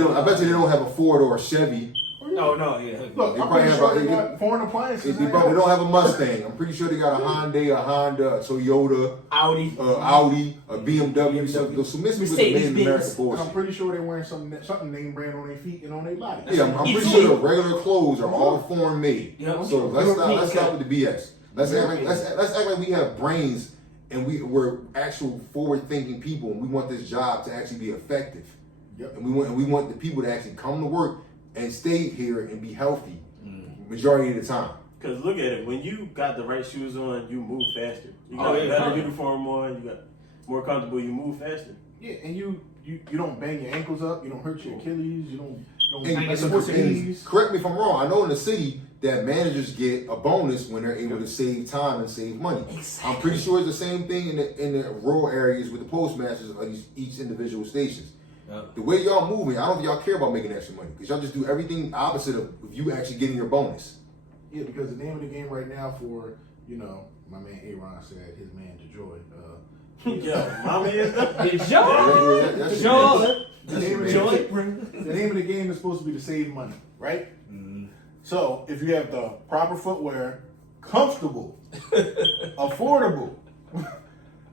you they don't have a Ford or a Chevy. No, yeah. Look, I'm pretty sure they got foreign appliances. They probably don't have a Mustang. I'm pretty sure they got a Hyundai, a Honda, a Toyota, Audi, a BMW. So mix with the made in America bullshit. I'm pretty sure they're wearing something name brand on their feet and on their body. Yeah, I'm pretty sure the regular clothes are all foreign made. Yeah. So let's stop with the BS. Let's act like we have brains and we're actual forward thinking people and we want this job to actually be effective. Yep. And we want the people to actually come to work and stay here and be healthy majority of the time. Because look at it, when you got the right shoes on, you move faster. You got a better uniform on, you got more comfortable, you move faster. Yeah, and you don't bang your ankles up, you don't hurt your Achilles, you don't and correct me if I'm wrong. I know in the city that managers get a bonus when they're able to save time and save money. Exactly. I'm pretty sure it's the same thing in the rural areas with the postmasters of each individual stations. The way y'all moving, I don't think y'all care about making extra money because y'all just do everything opposite of you actually getting your bonus. Yeah, because the name of the game right now for, my man Aaron said his man DeJoy. My man DeJoy. The name of the game is supposed to be to save money, right? Mm-hmm. So if you have the proper footwear, comfortable, affordable,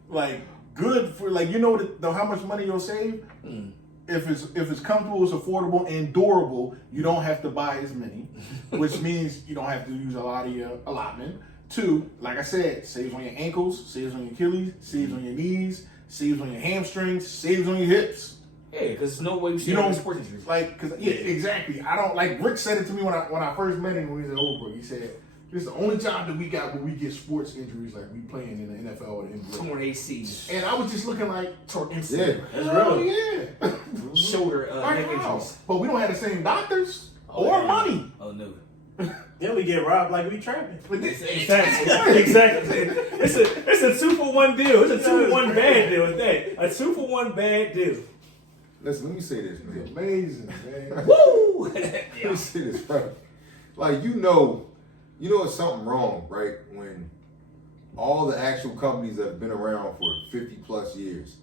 like good for how much money you'll save. Mm. If it's comfortable, it's affordable and durable, you don't have to buy as many, which means you don't have to use a lot of your allotment. 2, like I said, saves on your ankles, saves on your Achilles, saves on your knees, saves on your hamstrings, saves on your hips. Yeah, because there's no way you don't sports injuries. Exactly. I don't like. Rick said it to me when I first met him when he was at Overbrook. He said, "This is the only job that we got where we get sports injuries like we playing in the NFL or the NBA." Torn AC. And I was just looking like torn AC. Yeah, that's real. Yeah. Shoulder neck injuries. But we don't have the same doctors or money. Oh no. Then we get robbed like we trapping. Exactly. It's a 2-for-1 deal. It's a 2-for-1 bad deal. With that, a 2-for-1 bad deal. Listen, let me say this, man. It's amazing, man. Woo! Let me say this, right? Like you know it's something wrong, right? When all the actual companies that have been around for 50 plus years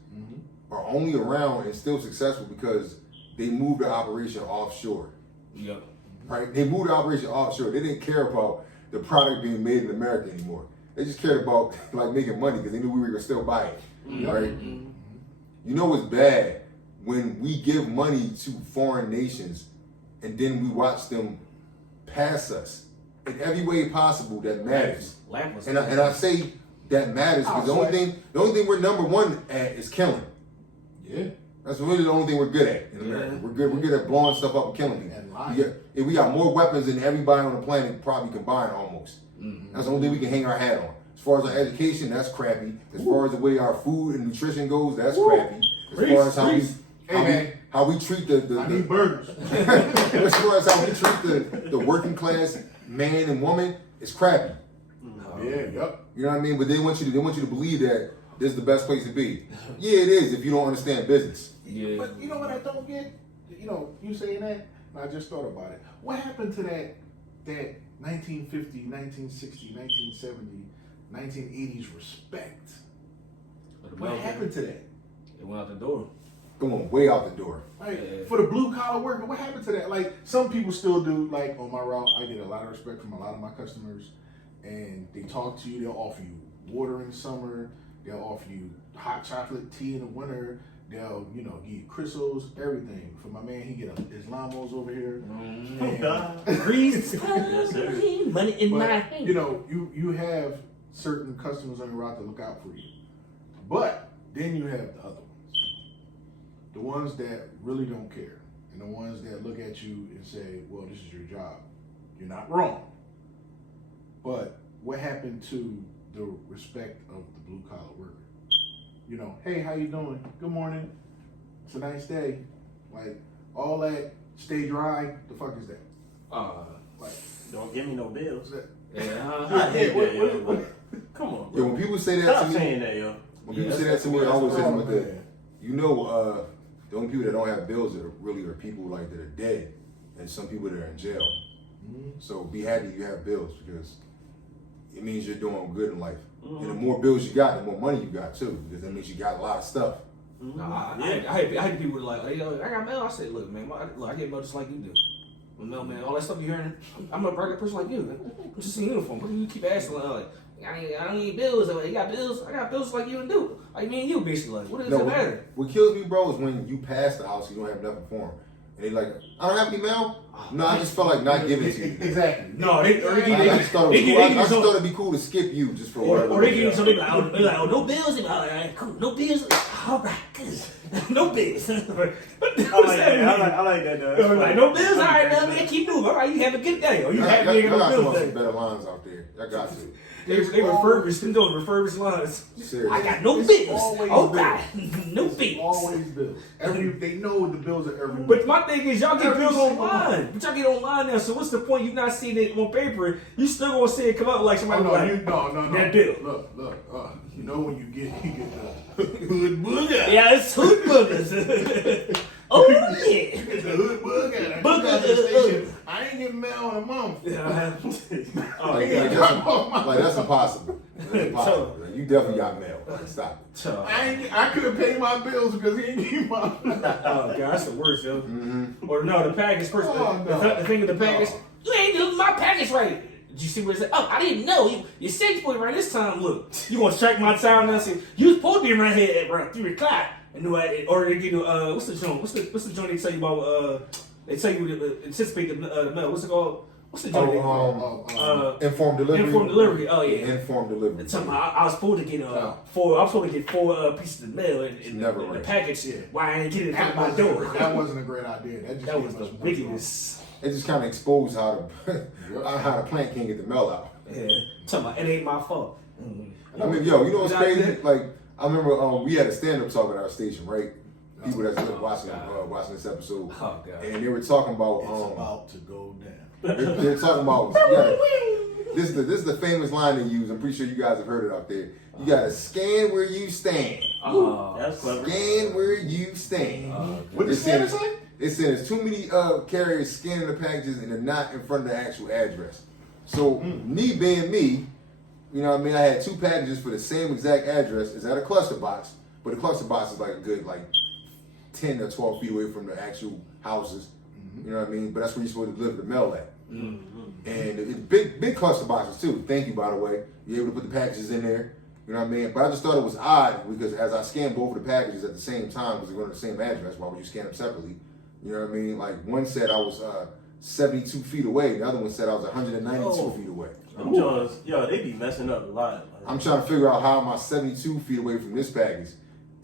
are only around and still successful because they moved the operation offshore. Yep. Right? They moved the operation offshore. They didn't care about the product being made in America anymore. They just cared about making money because they knew we were gonna still buy it. Right? Mm-hmm. You know what's bad? When we give money to foreign nations and then we watch them pass us in every way possible that matters. And I say that matters because the only thing we're number one at is killing. Yeah. That's really the only thing we're good at in America. We're good at blowing stuff up and killing people. And we got more weapons than everybody on the planet probably combined almost. Mm-hmm. That's the only thing we can hang our hat on. As far as our education, that's crappy. As far as the way our food and nutrition goes, that's crappy. As far as how we treat I need burgers. As far as how we treat the working class man and woman, it's crappy. Yep. You know what I mean? But they want you to believe that this is the best place to be. Yeah, it is if you don't understand business. Yeah. But you know what I don't get? You saying that, and I just thought about it. What happened to that 1950, 1960, 1970, 1980s respect? What happened to that? It went out the door. Going way out the door. For the blue collar worker, what happened to that? Like some people still do. Like on my route, I get a lot of respect from a lot of my customers, and they talk to you. They'll offer you water in summer. They'll offer you hot chocolate tea in the winter. They'll, give you crystals, everything. For my man, he get his lawnmowers over here. Grease, Yes, sir. money in my But, hand. you have certain customers on your route that look out for you. But then you have the other ones. The ones that really don't care. And the ones that look at you and say, well, this is your job. You're not wrong. But what happened to the respect of the blue collar worker? Hey, how you doing? Good morning. It's a nice day. Like, all that stay dry, the fuck is that? Like, Don't give me no bills. Yeah, I hate that, yo. Like, come on, Yo, bro. when people say that Stop to me, saying that, yo. when people Yeah, say that to me, I always hit them with the, man. the only people that don't have bills that are really are people like that are dead, and some people that are in jail. So be happy you have bills because it means you're doing good in life. And the more bills you got, the more money you got too, because that means you got a lot of stuff. I hate people like, hey, yo, I got mail. I say, look, man, I get mail just like you do. Mail, man, all that stuff you hearing, I'm a regular person like you. Man. I'm just in uniform. What do you keep asking? Like, I don't need bills. You got bills? I got bills like you and do. Like me and you, basically. Like, what does it matter? What kills me, bro, is when you pass the house, you don't have nothing for them. And they like, I don't have any mail? No, I just felt like not giving it to you. Exactly. No, they I just thought it'd be cool to skip you just for whatever. Or they give you something like, oh, no bills. All right, cool. No bills. All right, good. No bills. I like that, though. Like, no bills. All right, man, keep moving. All right, you have a good day. Or you happy you ain't Y'all got got no some bills. better lines out there. Y'all got to. They refurbished them, those refurbished lines. Seriously. I got no It's bills. always Oh, bills. God. No bills. Always bills. They know the bills are every But my thing is, y'all get Every bills single online. But y'all get online now, so what's the point? You not seeing it on paper. You still gonna see it come out like somebody like, no. that bill. Look. When you get the hood booger. Yeah, it's hood boogers. Oh, yeah. The hood booger. Booger. I ain't getting mail in a month. Like that's impossible. That's impossible. You definitely got mail. Stop it. I could have paid my bills because he ain't give my. Oh, God, that's the worst, yo. Or no, the package person. Oh, no. The thing with the package, No. you ain't delivering my package right. Did you see what it said? Oh, I didn't know. You said you put it right this time. Look, you gonna check my time now? And say you was supposed to be right here at around 3 o'clock. And or they give you what's the joint? What's the joint they tell you about? They tell you to anticipate the mail. What's it called? What's the joint? Informed delivery. Informed delivery. Oh yeah. Informed delivery. I was supposed to get four pieces of mail in Never the right. package. Why I ain't get it in my door? That wasn't a great idea. That was the biggest. It just kind of exposed how the plant can't get the mail out. Yeah, talking about it ain't my fault. I mean, yo, you know what's crazy? Like, I remember we had a stand-up talk at our station, right? People that's watching this episode, Oh, God. and they were talking about It's about to go down. they're talking about this is the famous line they use. I'm pretty sure you guys have heard it out there. You gotta scan where you stand. That's clever. Scan where you stand. What did Santa say? It says too many carriers scanning the packages and they're not in front of the actual address. So me being me, you know what I mean? I had 2 packages for the same exact address. It's at a cluster box, but the cluster box is like a good 10 or 12 feet away from the actual houses. You know what I mean? But that's where you're supposed to deliver the mail at. And it's big cluster boxes too. Thank you, by the way. You're able to put the packages in there. You know what I mean? But I just thought it was odd because as I scanned both of the packages at the same time, because they're going to the same address, why would you scan them separately? You know what I mean? Like one said I was 72 feet away, the other one said I was 192 feet away. Them Jones, yo, they be messing up a lot. I'm trying to figure out how am I 72 feet away from this package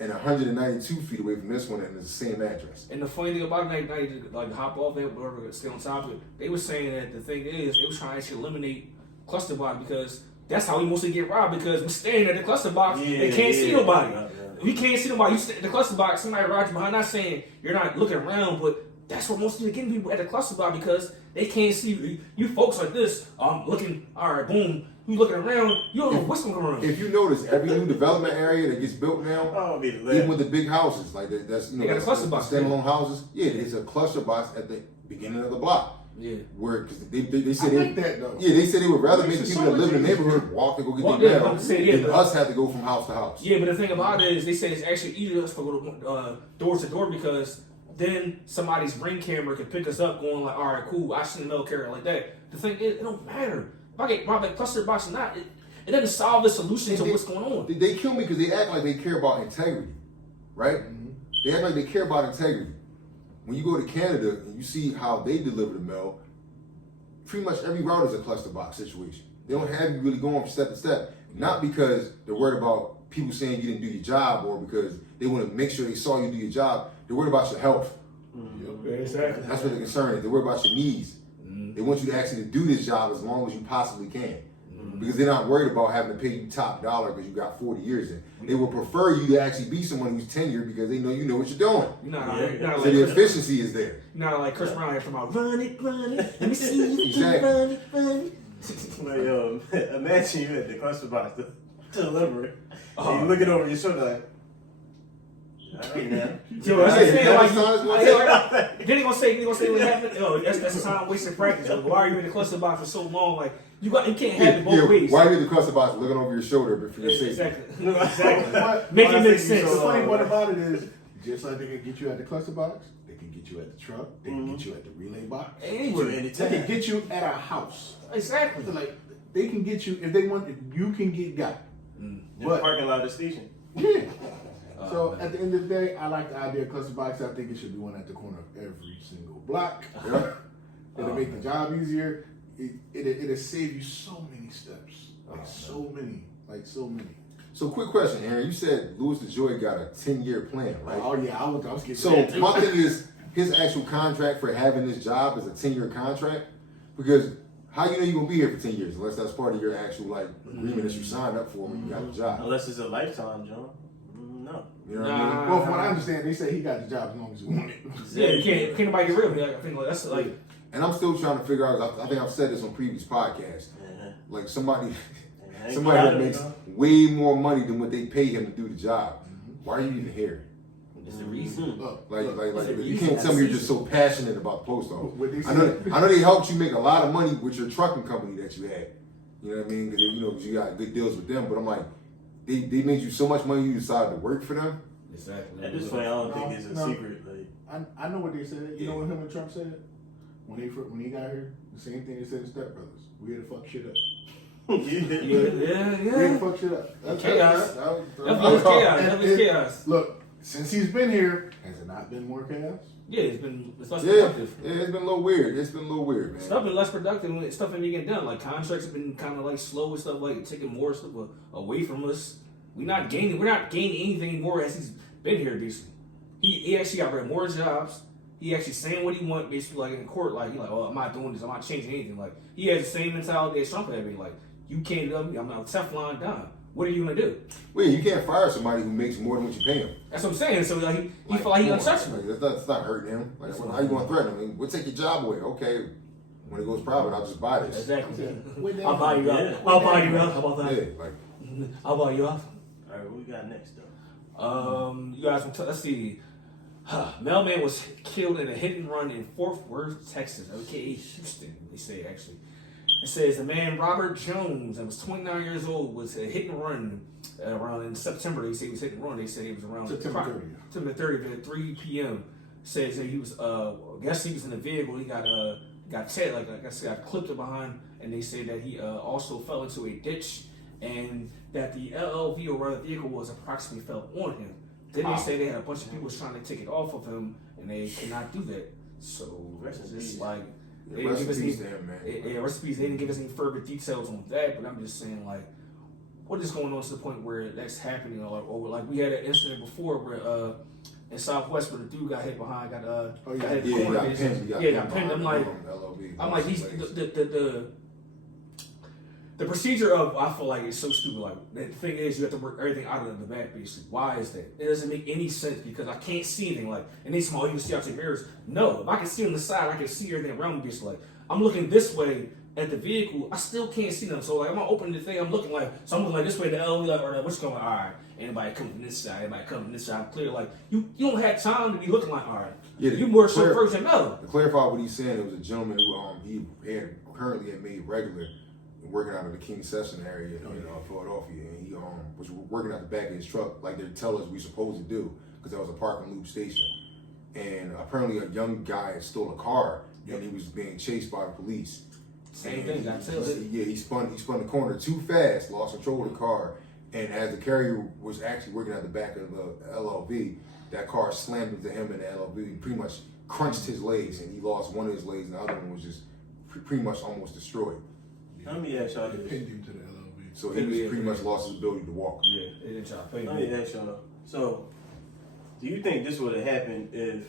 and 192 feet away from this one and it's the same address. And the funny thing about it, like hop off it, whatever, stay on top of it. They were saying that the thing is, they were trying to actually eliminate cluster box because that's how we mostly get robbed because we're standing at the cluster box and can't see nobody. We can't see nobody. You stand at the cluster box, somebody rides you behind. Not saying you're not looking around, but that's what most of the getting people at the cluster box because they can't see you folks like this. Looking, all right, boom. You looking around, you don't know what's going around. If you notice, every new development area that gets built now, Oh, even with the big houses, like that's They got a cluster box, standalone houses. Yeah, there's a cluster box at the beginning of the block. Yeah. Where because they said I like that though. yeah, they said they would rather make the Makes it people that so live in the much neighborhood walk and go get Walk their there, mail I'm saying, yeah, than but- us have to go from house to house. Yeah, but the thing about it is, they say it's actually easier for us to go door to door because then somebody's ring camera can pick us up, going like, all right, cool, I seen the mail carrier like that. The thing is, it don't matter if I get robbed at cluster box or not. It doesn't solve the solution to what's going on. They kill me because they act like they care about integrity, right? Mm-hmm. They act like they care about integrity. When you go to Canada and you see how they deliver the mail, pretty much every route is a cluster box situation. They don't have you really going from step to step, not because they're worried about people saying you didn't do your job or because they want to make sure they saw you do your job. They're worried about your health. Exactly. That's what they're concerned is. They're worried about your needs. They want you to actually do this job as long as you possibly can. Because they're not worried about having to pay you top dollar because you got 40 years in. They would prefer you to actually be someone who's tenured because they know you know what you're doing. You're not So like the efficiency is there. You're not like Chris Brown here from out run it. Let me see you Exactly. run it. Like, imagine you at the cluster box to deliver it. And you looking over your shoulder like, all right now. Yo, that's the thing, like, Like, then they gonna say what happened. Yo, that's a time wasted practice. Like, why are you in the cluster box for so long? Like, you can't have it both ways. Why are you in the cluster box looking over your shoulder for your safety? Exactly. Exactly. But Make it I make think sense. The funny part about it is, just like they can get you at the cluster box, they can get you at the truck, they can get you at the relay box, Anywhere. they can get you at our house. Exactly. Like they can get you if they want. You can get got. In the But parking lot of the station. yeah. So at the end of the day, I like the idea of cluster box. I think it should be one at the corner of every single block. Yeah. It'll make the job easier. It'll save you so many steps. So many. So quick question, Aaron. You said Louis DeJoy got a 10-year plan, right? Oh yeah, I was getting So that too. my thing is, his actual contract for having this job is a 10-year contract, because how you know you're gonna be here for 10 years unless that's part of your actual like agreement that you signed up for when you got the job. Unless it's a lifetime, John. No. You know what I mean? Well, from what I understand, they say he got the job as long as he wanted. Yeah, you can't nobody get rid of me. Like, I think like, that's like And I'm still trying to figure out. I think I've said this on previous podcasts. Like somebody that makes way more money than what they pay him to do the job. Why are you even here? it's the reason. Look, Like It's a you reason. can't tell me you're just so passionate about the post office. What they I know say- they helped you make a lot of money with your trucking company that you had. You know what I mean? Because you got good deals with them. But I'm like, they made you so much money you decided to work for them. Exactly. At this point, I don't think it's a No. secret. Like, I know what they said. You know what him and Trump said when he got here? The same thing they said in Step Brothers. We here to fuck shit up. Yeah, We here to fuck shit up. Chaos. That Definitely was- chaos. And Definitely chaos. Look, since he's been here, has it not been more chaos? Yeah, it's less Yeah, productive. it's been a little weird. It's been a little weird, man. Stuff been less productive when stuff ain't getting done. Like contracts have been kind of like slow and stuff, like taking more stuff away from us. We're not gaining anything more as he's been here. Basically, he actually got rid of more jobs. He actually saying what he want. Basically, like in court, like he like, oh, I'm not doing this. I'm not changing anything. Like he has the same mentality as Trump had. Like you can't do me. I'm not Teflon Don. What are you gonna do? Well, you can't fire somebody who makes more than what you pay him. That's what I'm saying. So like he feel like he come on, untouchable. like, that's not hurting him. Like, how you gonna threaten him? I mean, we'll take your job away. Okay, when it goes private, I'll just buy this. Exactly. When they- I'll buy you Yeah. out. I'll buy you out. How about Yeah, that? like I'll buy you out. all right, what we got next, though? You guys, let's see. Mailman was killed in a hit and run in Fort Worth, Texas, aka Houston. They say actually. It says the man Robert Jones, that was 29 years old, was a hit and run around in September. They say he was hit and run. They said he was around September 30th at 3 p.m. Says that he was, I guess he was in the vehicle. He got like I said, got clipped behind, and they say that he also fell into a ditch, and that the LLV or rather vehicle was approximately fell on him. Then they say they had a bunch of people trying to take it off of him, and they could not do that. So Rest in it's peace. like they didn't rest give in us peace any to him, man. recipes. They didn't give us any further details on that, but I'm just saying like, what is going on to the point where that's happening, or like we had an incident before where in Southwest where the dude got hit behind, got hit Yeah, he corner. got pinned. Got pinned. I'm like he's the procedure of, I feel like it's so stupid. Like the thing is, you have to work everything out of the back. Basically, why is that? It doesn't make any sense because I can't see anything. Like and these small, you can see out your mirrors. No, if I can see on the side, I can see everything around me. Basically, like I'm looking this way at the vehicle, I still can't see them. So like I'm not opening the thing. I'm looking like this way. The LV like, or what's going on? All right, anybody coming from this side? Anybody coming from this side? Clear. Like you don't have time to be looking like all right. Yeah, you more clear- so first than no. To clarify what he's saying, it was a gentleman who he had currently had made regular working out of the King Session area in Philadelphia, and he was working out the back of his truck like they tell us we supposed to do because that was a park and loop station. And apparently a young guy had stole a car and he was being chased by the police. Same thing. Got tail hit. Yeah, he spun the corner too fast, lost control of the car, and as the carrier was actually working at the back of the LLV, that car slammed into him in the LLV. He pretty much crunched his legs, and he lost one of his legs, and the other one was just pretty much almost destroyed. Let me ask y'all They this. pinned him to the LLV. So he was pretty much lost his ability to walk. Yeah, they didn't try to pay Let me me. ask y'all. So, do you think this would have happened if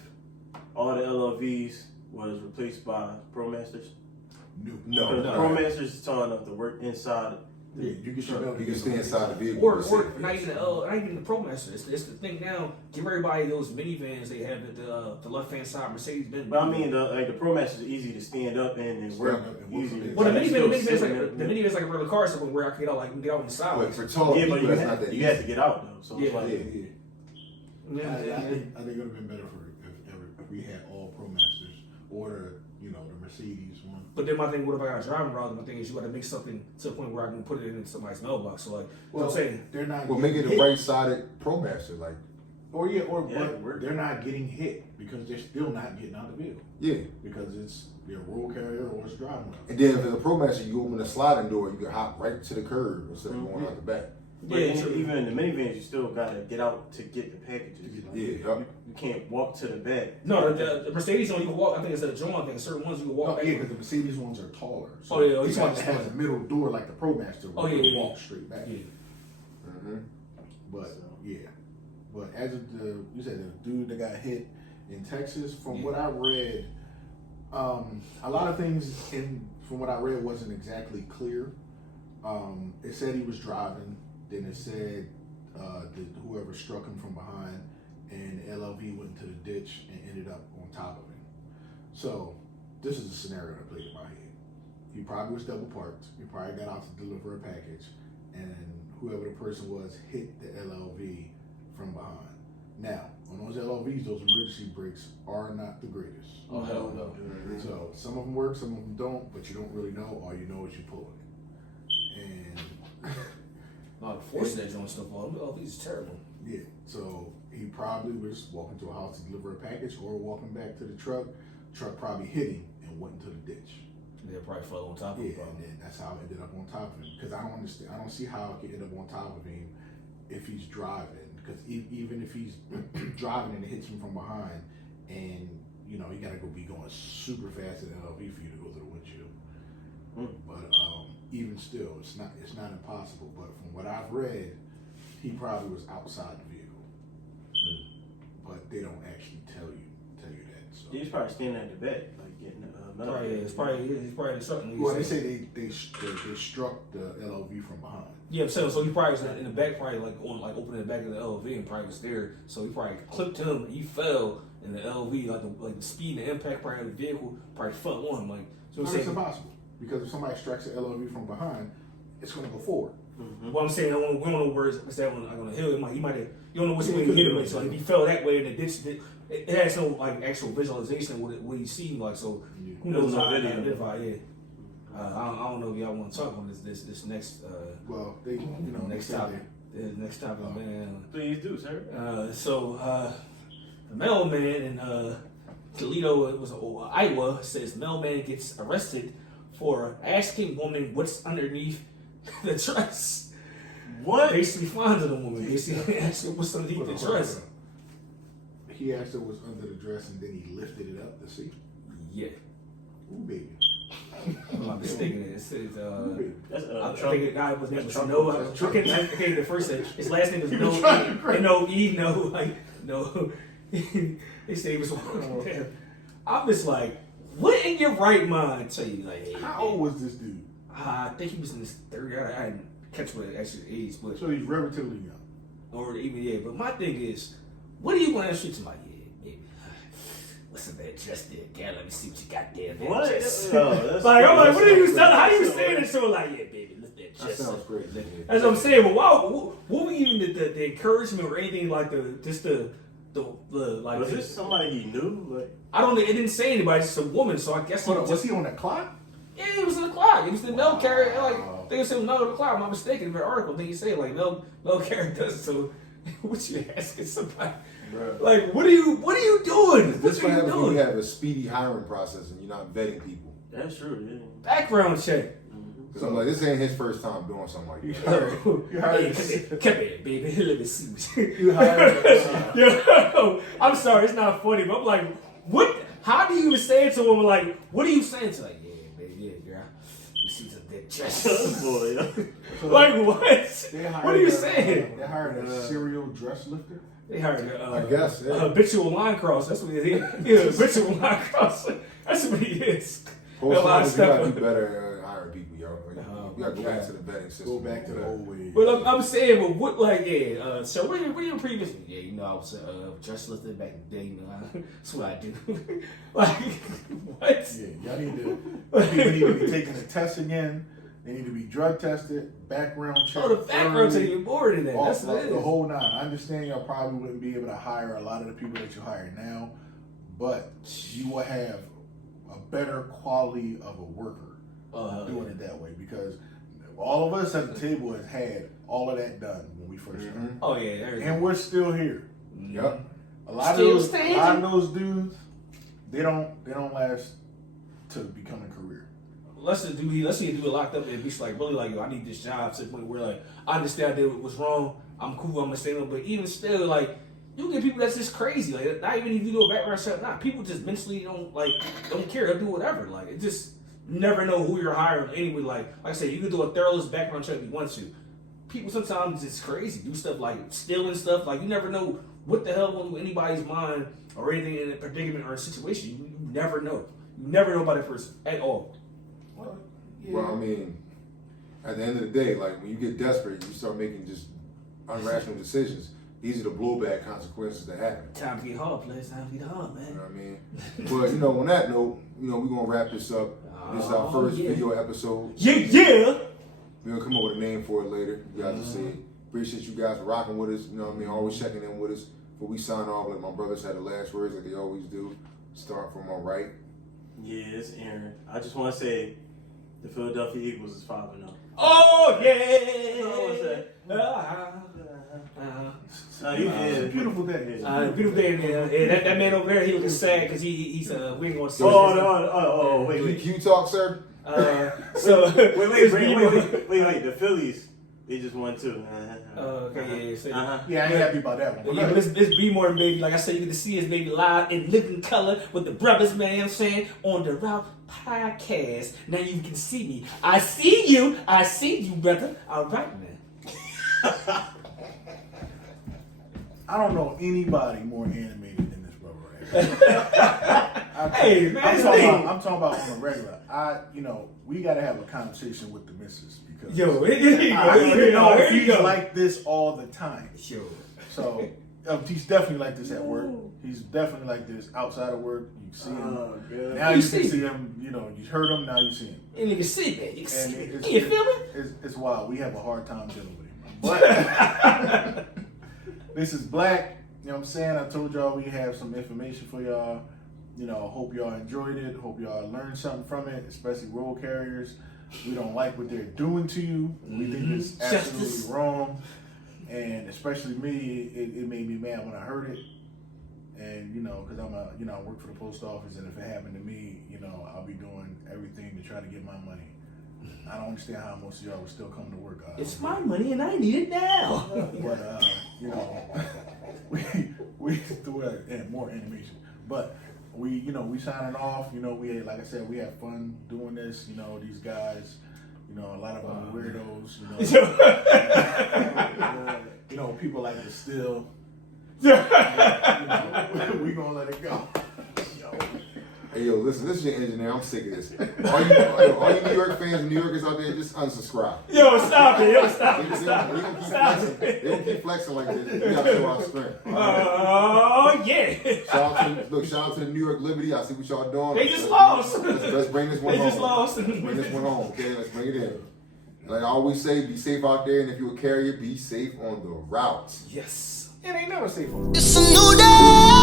all the LLVs was replaced by ProMasters? No. No. Because ProMasters is tall enough to work inside. Yeah, you can show You can stay inside the vehicle. Or You're safe. not even the ProMaster. It's the thing now. Give everybody those minivans they have at the left hand side Mercedes Benz. But I mean, the ProMasters is easy to stand up in and work Stand up and work easy. on it. Well, the Still minivan's sitting like there, a regular car, so where I can get out on the But sideways. for tall yeah, people, but you that's have, not that you easy. have to get out though. So it's Yeah. like, Yeah. I think it would have been better if we had all ProMasters or the Mercedes one. But then my thing, what if I got a driving route? My thing is you got to make something to the point where I can put it in somebody's mailbox. So like, what I'm saying. They're not. Well, make it a hit. right-sided ProMaster, like But they're not getting hit because they're still not getting out of the vehicle yeah. because it's their roll carrier or it's driving route. And then if it's a ProMaster, you open the sliding door, you can hop right to the curb instead of going out the back. but Yeah, true. even in the minivans, you still gotta get out to get the packages. Yeah. You can't walk to the back. No, the Mercedes one you can walk. I think it's a John thing. Certain ones you can walk. No, back. yeah, because the Mercedes ones are taller. So Oh, yeah, oh, this you one got- has a middle door like the ProMaster. Oh, where yeah, you yeah, walk yeah. straight back. Yeah. Mm-hmm. But yeah, but as of you said the dude that got hit in Texas, from what I read, a lot of things from what I read wasn't exactly clear. It said he was driving, then it said that whoever struck him from behind, and the LLV went into the ditch and ended up on top of him. So this is a scenario that played in my head. He probably was double parked. He probably got out to deliver a package, and whoever the person was hit the LLV from behind. Now, on those LLVs, those emergency brakes are not the greatest. Oh hell no. So some of them work, some of them don't, but you don't really know. All you know is you pull it. And No, forcing that joint stuff on. Oh, these is terrible. yeah, so he probably was walking to a house to deliver a package or walking back to the truck. Truck probably hit him and went into the ditch. They probably fell on top of Yeah, him. and then that's how it ended up on top of him. Because I don't understand. I don't see how it could end up on top of him if he's driving. Because even if he's driving and it hits him from behind, and you got to be going super fast at LLV for you to go through the windshield. But even still, it's not impossible. But from what I've read, he probably was outside the vehicle. But they don't actually tell you that. So. He's probably standing at the back, like getting metal. Probably, he's probably something. Well, they say they struck the LLV from behind. Yeah, so he probably was in the back, probably opening the back of the LV and probably was there. So he probably clipped him. He fell, and the LV like the speed and the impact probably of the vehicle probably fell on him. Like so, I'm It's saying. impossible because if somebody strikes an LLV from behind, it's going to go forward. Well, I'm saying we don't know where it's that one. Like on the hill, he might have. You don't know which way he hit him. So if he fell that way in the ditch, it has no like actual visualization of what he seemed like. So who knows There's no how to video. identify? Yeah. I don't know if y'all want to talk on this next Well, they next they say topic. Next topic, man. Please do, sir. So the mailman in Toledo, it was Iowa, says mailman gets arrested for asking woman what's underneath the dress. What? Basically finds the woman. Basically asked her what's underneath the dress. He asked her what's under the dress, and then he lifted it up to see. Yeah. Ooh, baby. I'm not mistaken. It says Ooh, baby. That's I Trump. think the guy was name was Trump. No. That's I Trump. can't the first name. His last name is He No. was trying to crack. No E. No like no. They say he was walking down. I'm just like, what in your right mind tell you like? Hey, How old was this dude? I think he was in his 30s. I didn't catch what actually age, but So he's relatively young. or even yeah. But my thing is, what do you want to shoot somebody? Yeah, baby. What's in that dress there, gal? Let me see what you got there. That What? dress. No, that's Like I'm like, what are you crazy. saying? How you saying it? So like, yeah, baby, look that That dress. sounds crazy. That's what I'm saying. But wow, what was even the encouragement or anything like the like? Was this somebody he knew? Like, I don't know. It didn't say anybody. It's a woman, so I guess Hold on, he was just. he on that clock? Yeah, it was in the clock. It was the mail carrier. Like Wow. they said mail in the clock. I'm not mistaken. In the article, I think he said like mail carrier does. So what you asking somebody? bro. Like what are you doing? This What what are you happens when you doing? have a speedy hiring process and you're not vetting people. That's true. Yeah. Background check. Because I'm like, this ain't his first time doing something like You that. hired, Come here, baby. Let me see. you hired Yo, I'm sorry, it's not funny, but I'm like, what? How do you even say it to him? Like, what are you saying to? Like, yeah, baby, yeah, girl. You see some dead chest. Boy, yeah. Like what? What are you saying? They hired a serial dress lifter. They hired I guess, yeah. a habitual line cross. That's what it is. Yeah, habitual line cross. That's what he is. Post A lot of office, you gotta stuff. do better hiring people, yo. You gotta go back to the vetting system. Go back to the old way. But I'm saying, but what, like, yeah. So what are your previous? Yeah, you know, I was dress lifting back in the day. You know, that's what I do. Like, what? Yeah, y'all need to. People need to be taking the test again. They need to be drug tested, background checked. Oh, the background check, you're more than that. All, That's what it the is. whole nine. I understand y'all probably wouldn't be able to hire a lot of the people that you hire now, but you will have a better quality of a worker doing it that way, because all of us at the table has had all of that done when we first started. Oh yeah, there And we're still here. Yep. A lot Still of those, standing? a lot of those dudes, they don't last to become a career. let's say you do it locked up and be like really like, yo, I need this job to the point where like I understand that it was wrong. I'm cool. I'm gonna stay on. But even still, like you get people that's just crazy. Like not even if you do a background check, not people just mentally don't care. They'll do whatever. Like it just you never know who you're hiring anyway. Like I said, you can do a thorough background check if you want to. People sometimes it's crazy. Do stuff like stealing stuff. Like you never know what the hell went through anybody's mind or anything in a predicament or a situation. You never know. You never know about that person at all. Well, I mean, at the end of the day, like when you get desperate, you start making just irrational decisions. These are the blowback consequences that happen. Time to get hard, players. Time to get hard, You man. know what I mean? But on that note, we're gonna wrap this up. This is our first video episode. Yeah. We're gonna come up with a name for it later. You guys will see it. Appreciate you guys for rocking with us. You know what I mean? Always checking in with us. Before we sign off, like my brothers had the last words like they always do. Start from my right. Yeah, it's Aaron. I just want to say the Philadelphia Eagles is 5-0. Oh yeah. Oh, what's that? It's a beautiful day. Beautiful day, man. Yeah, that man over there, he was sad because he's we ain't gonna say. Wait. Can you talk, sir? So wait. The Phillies, they just won too. okay, yeah. So, Yeah, I ain't happy about that one. yeah, but this be more baby. Like I said, you get to see us baby live in living color with the brothers, man. You know what I'm saying on the Route Podcast. Now you can see me. I see you, brother. All right, man. I don't know anybody more animated than this brother right here. Hey, man, I'm talking about on a regular. We got to have a conversation with the missus because he's like this all the time. Sure. So he's definitely like this at work. He's definitely like this outside of work. You see him. Now you can see him. You heard him. Now you see him. And you can see, man. You can see. And You feel me? It's wild. We have a hard time dealing with him. But this is Black. You know what I'm saying? I told y'all we have some information for y'all. Hope y'all enjoyed it. Hope y'all learned something from it, especially road carriers. We don't like what they're doing to you. We think it's absolutely wrong. And especially me, it made me mad when I heard it. And, because I work for the post office, and if it happened to me, I'll be doing everything to try to get my money. I don't understand how most of y'all would still come to work. It's my money and I need it now. But, we do it and more animation. But we signing off. We like I said, we have fun doing this. These guys, a lot of them are weirdos. People like to steal. We gonna let it go. Hey, listen, this is your engineer. I'm sick of this. All you New York fans and New Yorkers out there, just unsubscribe. Yo, stop it. They don't keep flexing like this. We gotta show our strength. Oh, yeah. Shout out to the New York Liberty. I see what y'all doing. They just lost. Let's bring this one home. They just lost. Let's bring this one home, okay? Let's bring it in. Like I always say, be safe out there, and if you're a carrier, be safe on the route. Yes. It ain't never safe on the road. It's a new day.